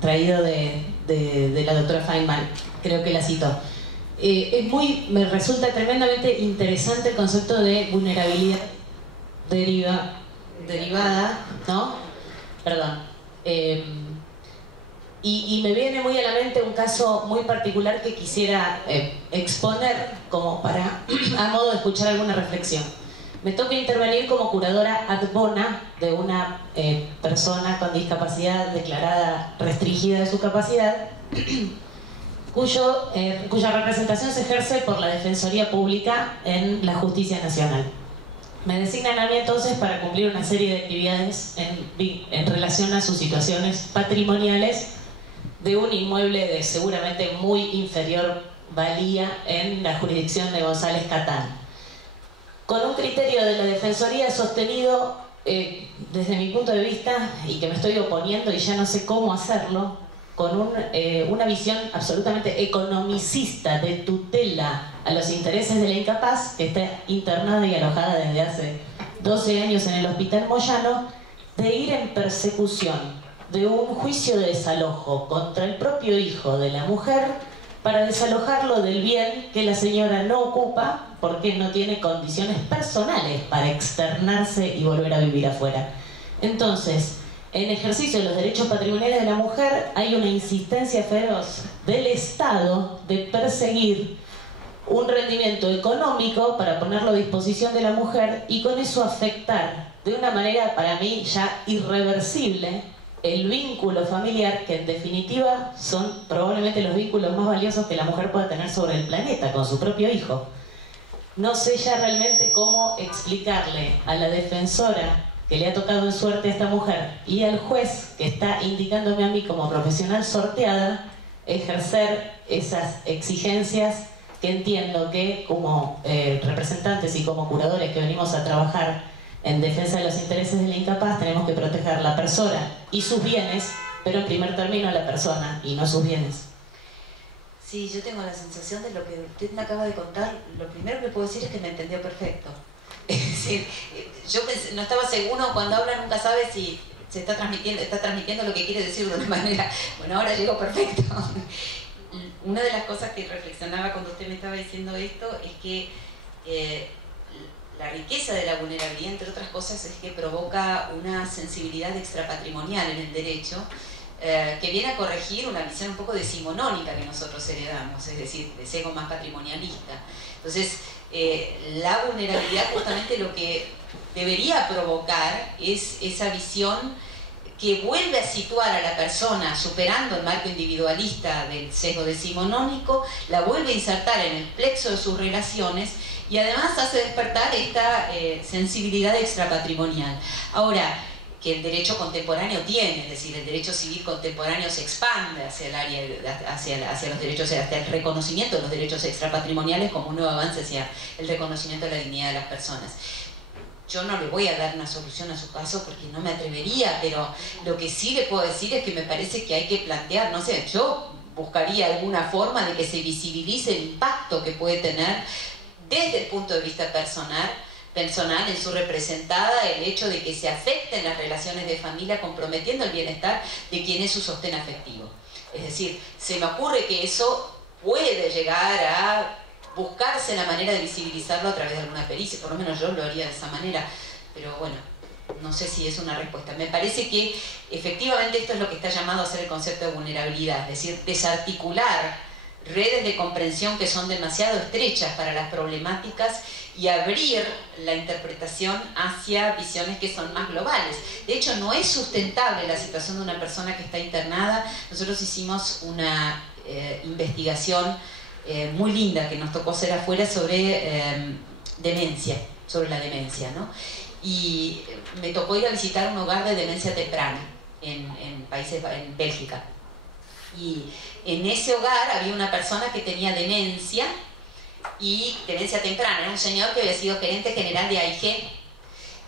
traído de la doctora Feynman, creo que la citó. Me resulta tremendamente interesante el concepto de vulnerabilidad derivada, ¿no? Perdón. Y me viene muy a la mente un caso muy particular que quisiera exponer como a modo de escuchar alguna reflexión. Me toca intervenir como curadora ad bona de una persona con discapacidad declarada restringida de su capacidad, cuya representación se ejerce por la Defensoría Pública en la Justicia Nacional. Me designan a mí entonces para cumplir una serie de actividades en relación a sus situaciones patrimoniales de un inmueble de seguramente muy inferior valía en la jurisdicción de González Catán. Con un criterio de la Defensoría sostenido desde mi punto de vista, y que me estoy oponiendo y ya no sé cómo hacerlo, con una visión absolutamente economicista de tutela a los intereses de la incapaz, que está internada y alojada desde hace 12 años en el Hospital Moyano, de ir en persecución de un juicio de desalojo contra el propio hijo de la mujer para desalojarlo del bien que la señora no ocupa porque no tiene condiciones personales para externarse y volver a vivir afuera. Entonces, en ejercicio de los derechos patrimoniales de la mujer hay una insistencia feroz del Estado de perseguir un rendimiento económico para ponerlo a disposición de la mujer y con eso afectar de una manera para mí ya irreversible el vínculo familiar, que en definitiva son probablemente los vínculos más valiosos que la mujer pueda tener sobre el planeta, con su propio hijo. No sé ya realmente cómo explicarle a la defensora que le ha tocado en suerte a esta mujer y al juez que está indicándome a mí como profesional sorteada ejercer esas exigencias que entiendo que como representantes y como curadores que venimos a trabajar en defensa de los intereses de la incapaz tenemos que proteger la persona y sus bienes, pero en primer término a la persona y no sus bienes. Sí, yo tengo la sensación de lo que usted me acaba de contar. Lo primero que puedo decir es que me entendió perfecto. Es decir, yo no estaba seguro, cuando habla nunca sabe si se está transmitiendo lo que quiere decir de una manera. Bueno, ahora llegó perfecto. Una de las cosas que reflexionaba cuando usted me estaba diciendo esto es que la riqueza de la vulnerabilidad, entre otras cosas, es que provoca una sensibilidad extrapatrimonial en el derecho que viene a corregir una visión un poco decimonónica que nosotros heredamos, es decir, de sesgo más patrimonialista. Entonces, la vulnerabilidad justamente lo que debería provocar es esa visión que vuelve a situar a la persona, superando el marco individualista del sesgo decimonónico, la vuelve a insertar en el plexo de sus relaciones y además hace despertar esta sensibilidad extrapatrimonial. Ahora, que el derecho contemporáneo tiene, es decir, el derecho civil contemporáneo se expande hacia el área, hacia los derechos, hacia el reconocimiento de los derechos extrapatrimoniales como un nuevo avance hacia el reconocimiento de la dignidad de las personas. Yo no le voy a dar una solución a su caso porque no me atrevería, pero lo que sí le puedo decir es que me parece que hay que plantear, no sé, yo buscaría alguna forma de que se visibilice el impacto que puede tener desde el punto de vista personal en su representada el hecho de que se afecten las relaciones de familia comprometiendo el bienestar de quien es su sostén afectivo. Es decir, se me ocurre que eso puede llegar a buscarse la manera de visibilizarlo a través de alguna pericia, por lo menos yo lo haría de esa manera, pero bueno, no sé si es una respuesta. Me parece que efectivamente esto es lo que está llamado a ser el concepto de vulnerabilidad, es decir, desarticular redes de comprensión que son demasiado estrechas para las problemáticas y abrir la interpretación hacia visiones que son más globales. De hecho, no es sustentable la situación de una persona que está internada. Nosotros hicimos una investigación muy linda que nos tocó hacer afuera sobre demencia, sobre la demencia, ¿no? Y me tocó ir a visitar un hogar de demencia temprana en Bélgica. Y en ese hogar había una persona que tenía demencia y demencia temprana. Era un señor que había sido gerente general de AIG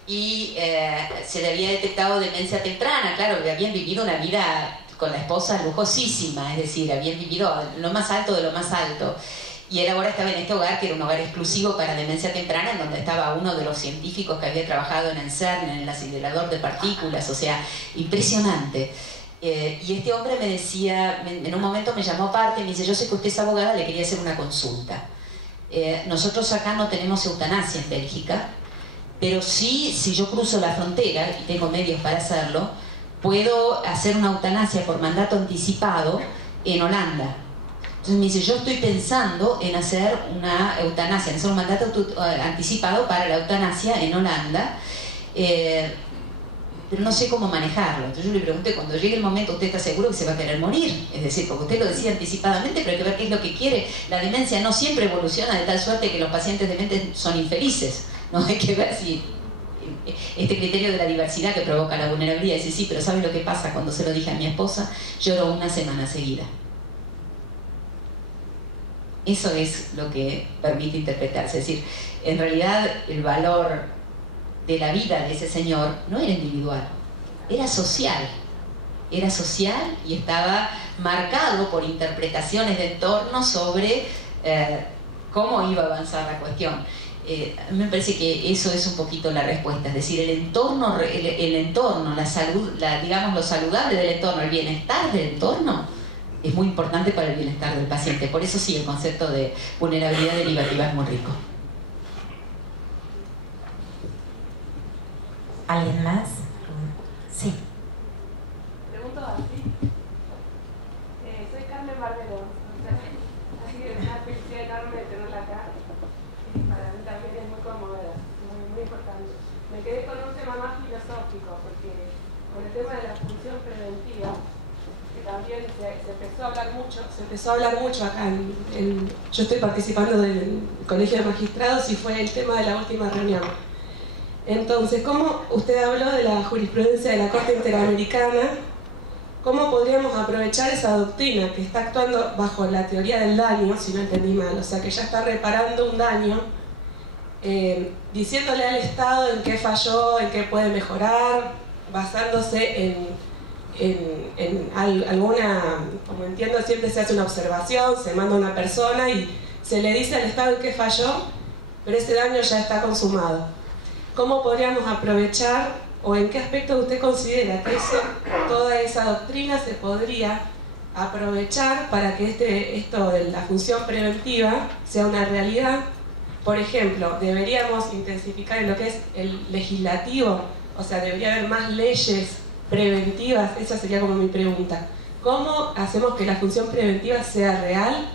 y se le había detectado demencia temprana. Claro, habían vivido una vida con la esposa lujosísima, es decir, habían vivido lo más alto de lo más alto. Y él ahora estaba en este hogar, que era un hogar exclusivo para demencia temprana, en donde estaba uno de los científicos que había trabajado en el CERN, en el acelerador de partículas, o sea, impresionante. Y este hombre me decía, en un momento me llamó aparte y me dice: yo sé que usted es abogada, le quería hacer una consulta. Nosotros acá no tenemos eutanasia en Bélgica, pero sí, si yo cruzo la frontera, y tengo medios para hacerlo, puedo hacer una eutanasia por mandato anticipado en Holanda. Entonces me dice: yo estoy pensando en hacer una eutanasia, en hacer un mandato anticipado para la eutanasia en Holanda, pero no sé cómo manejarlo. Entonces yo le pregunté: cuando llegue el momento, ¿usted está seguro que se va a querer morir? Es decir, porque usted lo decía anticipadamente, pero hay que ver qué es lo que quiere. La demencia no siempre evoluciona de tal suerte que los pacientes dementes son infelices, ¿no? Hay que ver si este criterio de la diversidad que provoca la vulnerabilidad. Dice: sí, pero ¿sabe lo que pasa? Cuando se lo dije a mi esposa, lloró una semana seguida. Eso es lo que permite interpretarse. Es decir, en realidad el valor de la vida de ese señor no era individual, era social y estaba marcado por interpretaciones de entorno sobre cómo iba a avanzar la cuestión. A mí me parece que eso es un poquito la respuesta, es decir, el entorno, la salud, digamos lo saludable del entorno, el bienestar del entorno, es muy importante para el bienestar del paciente. Por eso sí, el concepto de vulnerabilidad derivativa es muy rico. ¿Alguien más? Sí. Pregunto así. Soy Carmen Barbero. Así que es una felicidad enorme de tenerla acá. Para mí también es muy conmovedora, muy importante. Me quedé con un tema más filosófico, porque con el tema de la función preventiva, que también se empezó a hablar mucho acá. Yo estoy participando del Colegio de Magistrados y fue el tema de la última reunión. Entonces, ¿cómo usted habló de la jurisprudencia de la Corte Interamericana? ¿Cómo podríamos aprovechar esa doctrina que está actuando bajo la teoría del daño, si no entendí mal? O sea, que ya está reparando un daño, diciéndole al Estado en qué falló, en qué puede mejorar, basándose en alguna, como entiendo, siempre se hace una observación, se manda a una persona y se le dice al Estado en qué falló, pero ese daño ya está consumado. ¿Cómo podríamos aprovechar, o en qué aspecto usted considera que toda esa doctrina se podría aprovechar para que esto de la función preventiva sea una realidad? Por ejemplo, ¿deberíamos intensificar en lo que es el legislativo? O sea, ¿debería haber más leyes preventivas? Esa sería como mi pregunta. ¿Cómo hacemos que la función preventiva sea real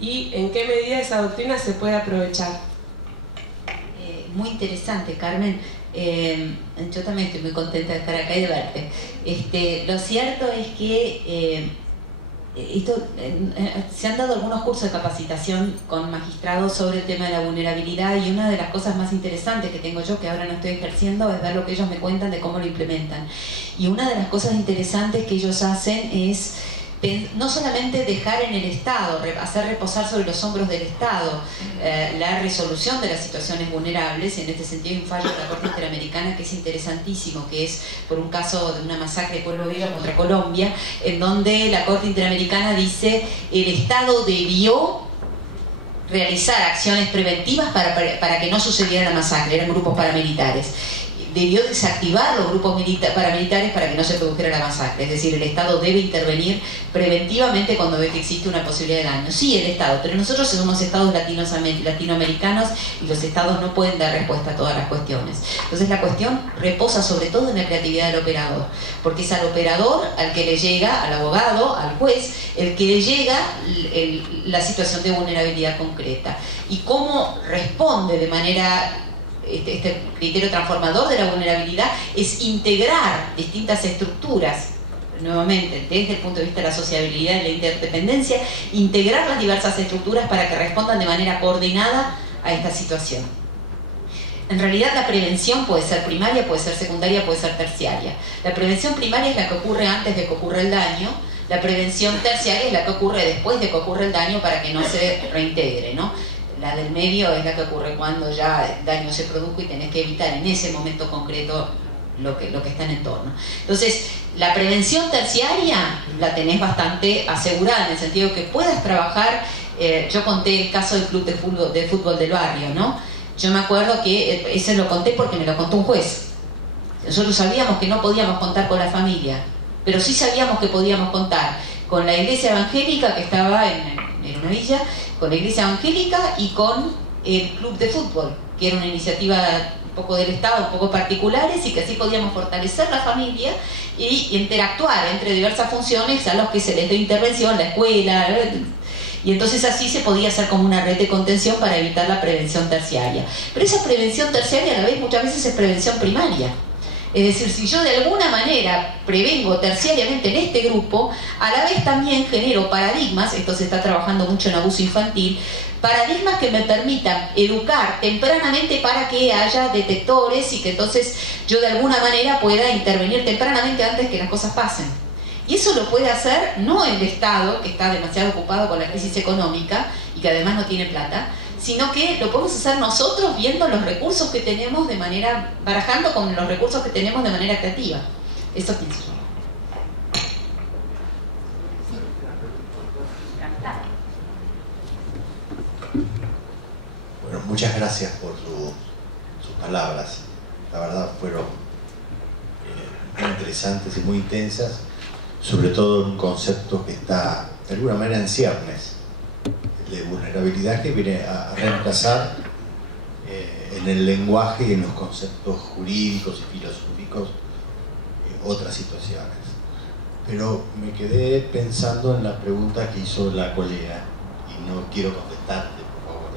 y en qué medida esa doctrina se puede aprovechar? Muy interesante, Carmen. Yo también estoy muy contenta de estar acá y de verte. Lo cierto es que se han dado algunos cursos de capacitación con magistrados sobre el tema de la vulnerabilidad, y una de las cosas más interesantes que tengo yo, que ahora no estoy ejerciendo, es ver lo que ellos me cuentan de cómo lo implementan. Y una de las cosas interesantes que ellos hacen es no solamente dejar en el Estado, hacer reposar sobre los hombros del Estado la resolución de las situaciones vulnerables. En este sentido hay un fallo de la Corte Interamericana que es interesantísimo, que es por un caso de una masacre de Pueblo Viejo contra Colombia, en donde la Corte Interamericana dice el Estado debió realizar acciones preventivas para que no sucediera la masacre. Eran grupos paramilitares. Debió desactivar los grupos paramilitares para que no se produjera la masacre. Es decir, el Estado debe intervenir preventivamente cuando ve que existe una posibilidad de daño. Sí, el Estado, pero nosotros somos estados latinoamericanos y los estados no pueden dar respuesta a todas las cuestiones. Entonces la cuestión reposa sobre todo en la creatividad del operador, porque es al operador al que le llega, al abogado, al juez, el que le llega la situación de vulnerabilidad concreta. Y cómo responde de manera... Este criterio transformador de la vulnerabilidad es integrar distintas estructuras, nuevamente desde el punto de vista de la sociabilidad y la interdependencia, integrar las diversas estructuras para que respondan de manera coordinada a esta situación. En realidad la prevención puede ser primaria, puede ser secundaria, puede ser terciaria. La prevención primaria es la que ocurre antes de que ocurra el daño. La prevención terciaria es la que ocurre después de que ocurre el daño para que no se reintegre, ¿no? La del medio es la que ocurre cuando ya el daño se produjo y tenés que evitar en ese momento concreto lo que está en el entorno. Entonces, la prevención terciaria la tenés bastante asegurada, en el sentido que puedas trabajar. Yo conté el caso del club de fútbol del barrio, ¿no? Yo me acuerdo que ese lo conté porque me lo contó un juez. Nosotros sabíamos que no podíamos contar con la familia, pero sí sabíamos que podíamos contar con la iglesia evangélica que estaba en una villa, con la iglesia evangélica y con el club de fútbol, que era una iniciativa un poco del Estado, un poco particulares, y que así podíamos fortalecer la familia y interactuar entre diversas funciones a los que se les dio intervención, la escuela, y entonces así se podía hacer como una red de contención para evitar la prevención terciaria. Pero esa prevención terciaria a la vez muchas veces es prevención primaria. Es decir, si yo de alguna manera prevengo terciariamente en este grupo, a la vez también genero paradigmas, esto se está trabajando mucho en abuso infantil, paradigmas que me permitan educar tempranamente para que haya detectores y que entonces yo de alguna manera pueda intervenir tempranamente antes que las cosas pasen. Y eso lo puede hacer no el Estado, que está demasiado ocupado con la crisis económica y que además no tiene plata, sino que lo podemos hacer nosotros viendo los recursos que tenemos barajando con los recursos que tenemos de manera creativa. Eso pienso yo. muchas gracias por sus palabras. La verdad fueron muy interesantes y muy intensas, sobre todo en un concepto que está de alguna manera en ciernes, de vulnerabilidad, que viene a reemplazar en el lenguaje y en los conceptos jurídicos y filosóficos otras situaciones. Pero me quedé pensando en la pregunta que hizo la colega y no quiero contestarte, por favor,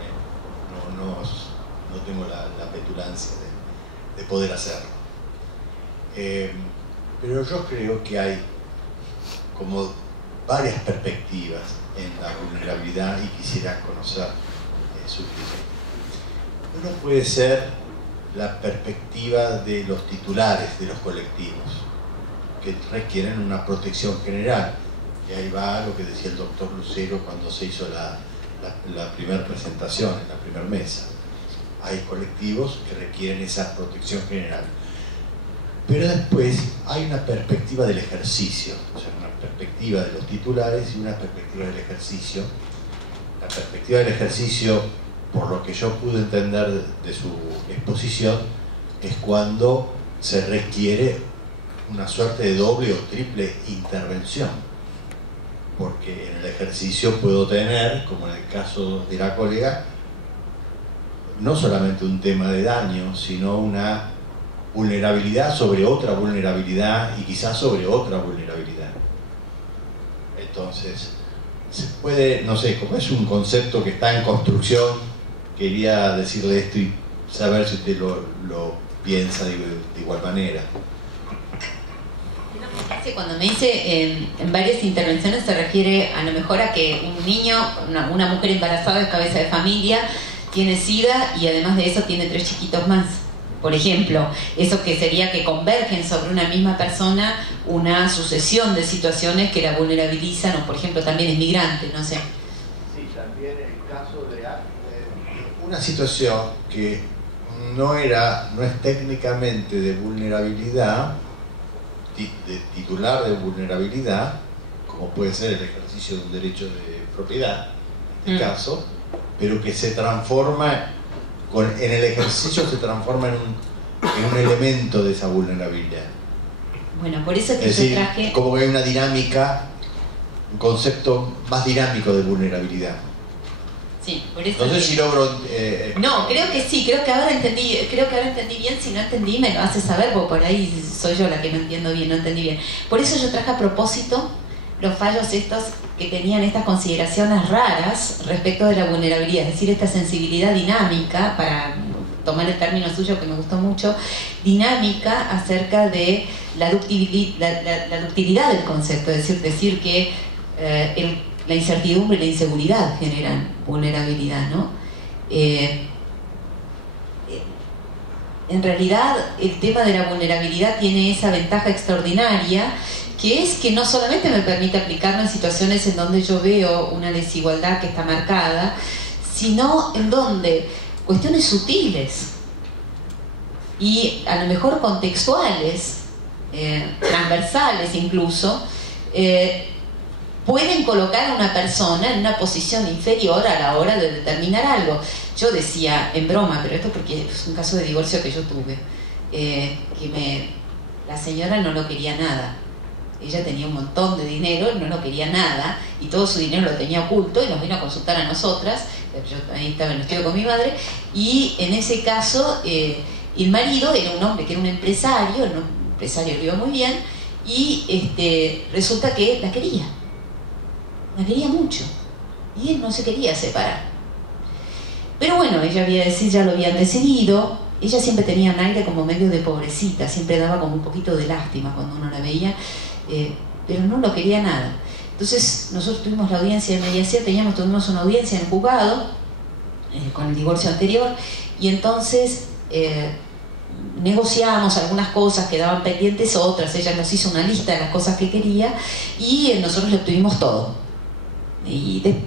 no tengo la petulancia de poder hacerlo. Pero yo creo que hay como varias perspectivas en la vulnerabilidad y quisiera conocer su criterio. Uno puede ser la perspectiva de los titulares de los colectivos, que requieren una protección general. Y ahí va lo que decía el doctor Lucero cuando se hizo la primera presentación, en la primera mesa. Hay colectivos que requieren esa protección general. Pero después hay una perspectiva del ejercicio, o sea, una perspectiva de los titulares y una perspectiva del ejercicio. La perspectiva del ejercicio, por lo que yo pude entender de su exposición, es cuando se requiere una suerte de doble o triple intervención, porque en el ejercicio puedo tener, como en el caso de la colega, no solamente un tema de daño, sino una vulnerabilidad sobre otra vulnerabilidad y quizás sobre otra vulnerabilidad. Entonces, se puede, no sé, como es un concepto que está en construcción, quería decirle esto y saber si usted lo piensa de igual manera. Cuando me dice en varias intervenciones se refiere a lo mejor a que un niño, una mujer embarazada es cabeza de familia, tiene SIDA y además de eso tiene 3 chiquitos más. Por ejemplo, eso que sería que convergen sobre una misma persona una sucesión de situaciones que la vulnerabilizan, o por ejemplo también es migrante, no sé. Sí, también el caso de una situación que no es técnicamente de vulnerabilidad, de titular de vulnerabilidad, como puede ser el ejercicio de un derecho de propiedad, en este caso, pero que se transforma, en el ejercicio se transforma en un elemento de esa vulnerabilidad. Bueno, por eso es que es decir, yo traje... como que hay una dinámica, un concepto más dinámico de vulnerabilidad. Sí, por eso no sé si logro... no, creo que sí, creo que ahora entendí bien. Si no entendí me lo hace saber, porque por ahí soy yo la que no entiendo bien, no entendí bien. Por eso yo traje a propósito los fallos estos que tenían estas consideraciones raras respecto de la vulnerabilidad, es decir, esta sensibilidad dinámica, para tomar el término suyo que me gustó mucho, dinámica acerca de la ductilidad del concepto, es decir que la incertidumbre y la inseguridad generan vulnerabilidad, ¿no? En realidad el tema de la vulnerabilidad tiene esa ventaja extraordinaria, que es que no solamente me permite aplicarlo en situaciones en donde yo veo una desigualdad que está marcada, sino en donde cuestiones sutiles y a lo mejor contextuales, transversales incluso, pueden colocar a una persona en una posición inferior a la hora de determinar algo. Yo decía en broma, pero esto porque es un caso de divorcio que yo tuve, la señora no lo quería nada. Ella tenía un montón de dinero, no lo quería nada, y todo su dinero lo tenía oculto, y nos vino a consultar a nosotras. Yo ahí estaba en el estudio con mi madre, y en ese caso el marido era un hombre que era un empresario que iba muy bien, y resulta que la quería mucho, y él no se quería separar. Pero bueno, ella ya lo habían decidido. Ella siempre tenía un aire como medio de pobrecita, siempre daba como un poquito de lástima cuando uno la veía, pero no lo quería nada. Entonces nosotros tuvimos la audiencia de mediación, tuvimos una audiencia en el juzgado con el divorcio anterior, y entonces negociamos algunas cosas, quedaban pendientes otras. Ella nos hizo una lista de las cosas que quería y nosotros le obtuvimos todo.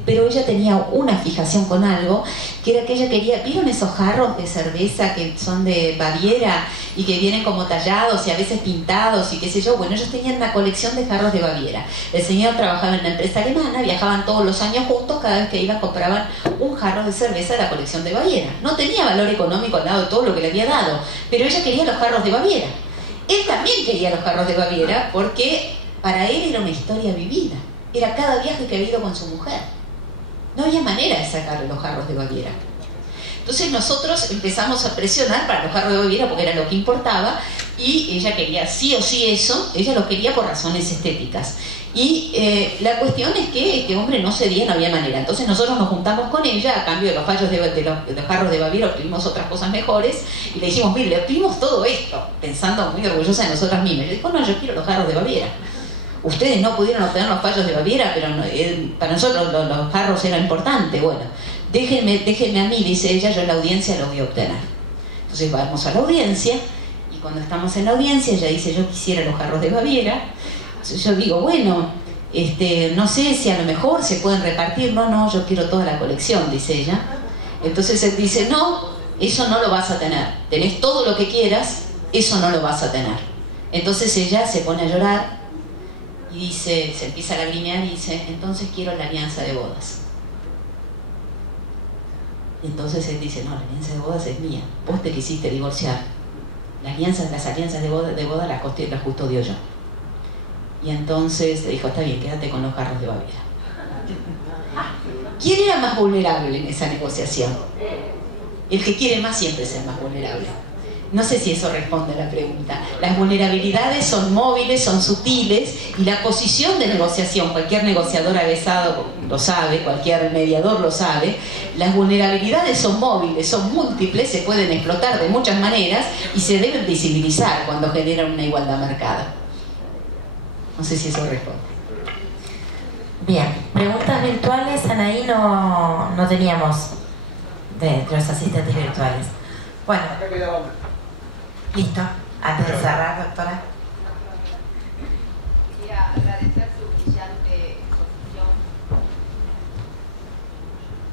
pero ella tenía una fijación con algo, que era que ella quería, ¿vieron esos jarros de cerveza que son de Baviera y que vienen como tallados y a veces pintados y qué sé yo? Bueno, ellos tenían una colección de jarros de Baviera. El señor trabajaba en una empresa alemana, viajaban todos los años juntos, cada vez que iban compraban un jarro de cerveza de la colección de Baviera. No tenía valor económico al lado de todo lo que le había dado, pero ella quería los jarros de Baviera. Él también quería los jarros de Baviera porque para él era una historia vivida. Era cada viaje que había ido con su mujer. No había manera de sacarle los jarros de Baviera. Entonces nosotros empezamos a presionar para los jarros de Baviera porque era lo que importaba y ella quería sí o sí eso, ella lo quería por razones estéticas. Y la cuestión es que este hombre no cedía, no había manera. Entonces nosotros nos juntamos con ella, a cambio de los fallos de los jarros de Baviera obtuvimos otras cosas mejores y le dijimos, mire, le obtuvimos todo esto, pensando muy orgullosa de nosotras mismas. Yo dijo, no, yo quiero los jarros de Baviera. Ustedes no pudieron obtener los fallos de Baviera, pero no, para nosotros los jarros eran importantes. Bueno, déjenme a mí, dice ella, yo en la audiencia lo voy a obtener. Entonces vamos a la audiencia y cuando estamos en la audiencia ella dice, yo quisiera los jarros de Baviera. Entonces yo digo, bueno, no sé si a lo mejor se pueden repartir. No, yo quiero toda la colección, dice ella. Entonces él dice, no, eso no lo vas a tener. Tenés todo lo que quieras, eso no lo vas a tener. Entonces ella se pone a llorar y dice, se empieza a lagrimear y dice, entonces quiero la alianza de bodas. Y entonces él dice, no, la alianza de bodas es mía, vos te quisiste divorciar. Las alianzas de boda las custodio yo. Y entonces le dijo, está bien, quédate con los jarros de Baviera. ¿Quién era más vulnerable en esa negociación? El que quiere más siempre es el más vulnerable. No sé si eso responde a la pregunta. Las vulnerabilidades son móviles, son sutiles, y la posición de negociación, cualquier negociador avesado lo sabe, cualquier mediador lo sabe, las vulnerabilidades son móviles, son múltiples, se pueden explotar de muchas maneras y se deben visibilizar cuando generan una igualdad marcada. No sé si eso responde. Bien, preguntas virtuales, Anaí, no teníamos de los asistentes virtuales. Bueno. Listo. Antes de cerrar, doctora. Quería agradecer su brillante exposición.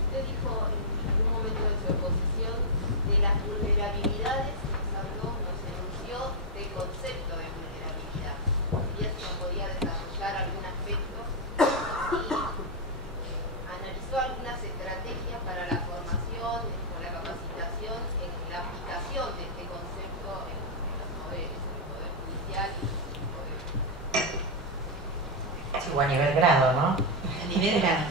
Usted dijo en algún momento de su exposición de las vulnerabilidades, nos enunció del concepto de vulnerabilidad. Quería si nos podía desarrollar algún aspecto y analizó algunas estrategias para la formación o la capacitación en la aplicación de este concepto en los poderes, en el poder judicial y el poder. Sí, o a nivel grado, ¿no? A nivel grado.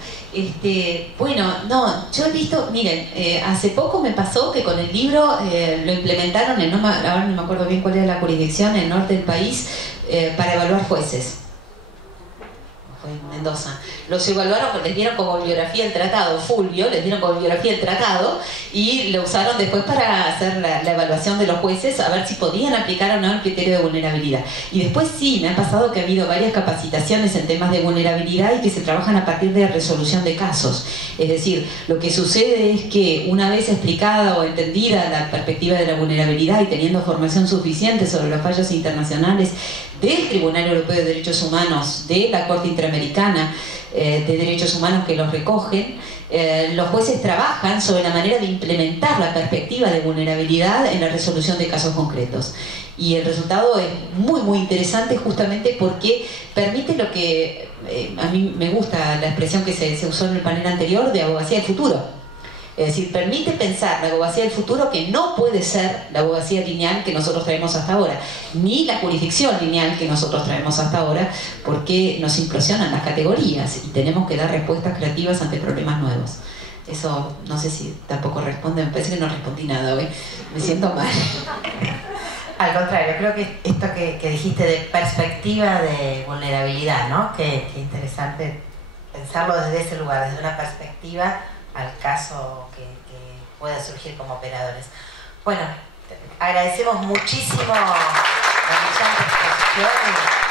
Bueno, no, yo he visto, miren, hace poco me pasó que con el libro lo implementaron ahora no me acuerdo bien cuál era la jurisdicción, en el norte del país, para evaluar jueces. Fue en Mendoza. Los evaluaron, les dieron como bibliografía el tratado, Fulvio, les dieron como bibliografía el tratado y lo usaron después para hacer la evaluación de los jueces, a ver si podían aplicar o no el criterio de vulnerabilidad. Y después sí, me ha pasado que ha habido varias capacitaciones en temas de vulnerabilidad y que se trabajan a partir de resolución de casos. Es decir, lo que sucede es que una vez explicada o entendida la perspectiva de la vulnerabilidad y teniendo formación suficiente sobre los fallos internacionales del Tribunal Europeo de Derechos Humanos, de la Corte Interamericana de Derechos Humanos que los recogen, los jueces trabajan sobre la manera de implementar la perspectiva de vulnerabilidad en la resolución de casos concretos. Y el resultado es muy, muy interesante justamente porque permite lo que a mí me gusta la expresión que se usó en el panel anterior de abogacía del futuro. Es decir, permite pensar la abogacía del futuro que no puede ser la abogacía lineal que nosotros traemos hasta ahora, ni la jurisdicción lineal que nosotros traemos hasta ahora, porque nos implosionan las categorías y tenemos que dar respuestas creativas ante problemas nuevos. Eso no sé si tampoco responde, me parece que no respondí nada hoy, me siento mal. Al contrario, creo que esto que dijiste de perspectiva de vulnerabilidad, ¿no? Qué interesante pensarlo desde ese lugar, desde una perspectiva al caso que pueda surgir como operadores. Bueno, agradecemos muchísimo la brillante exposición.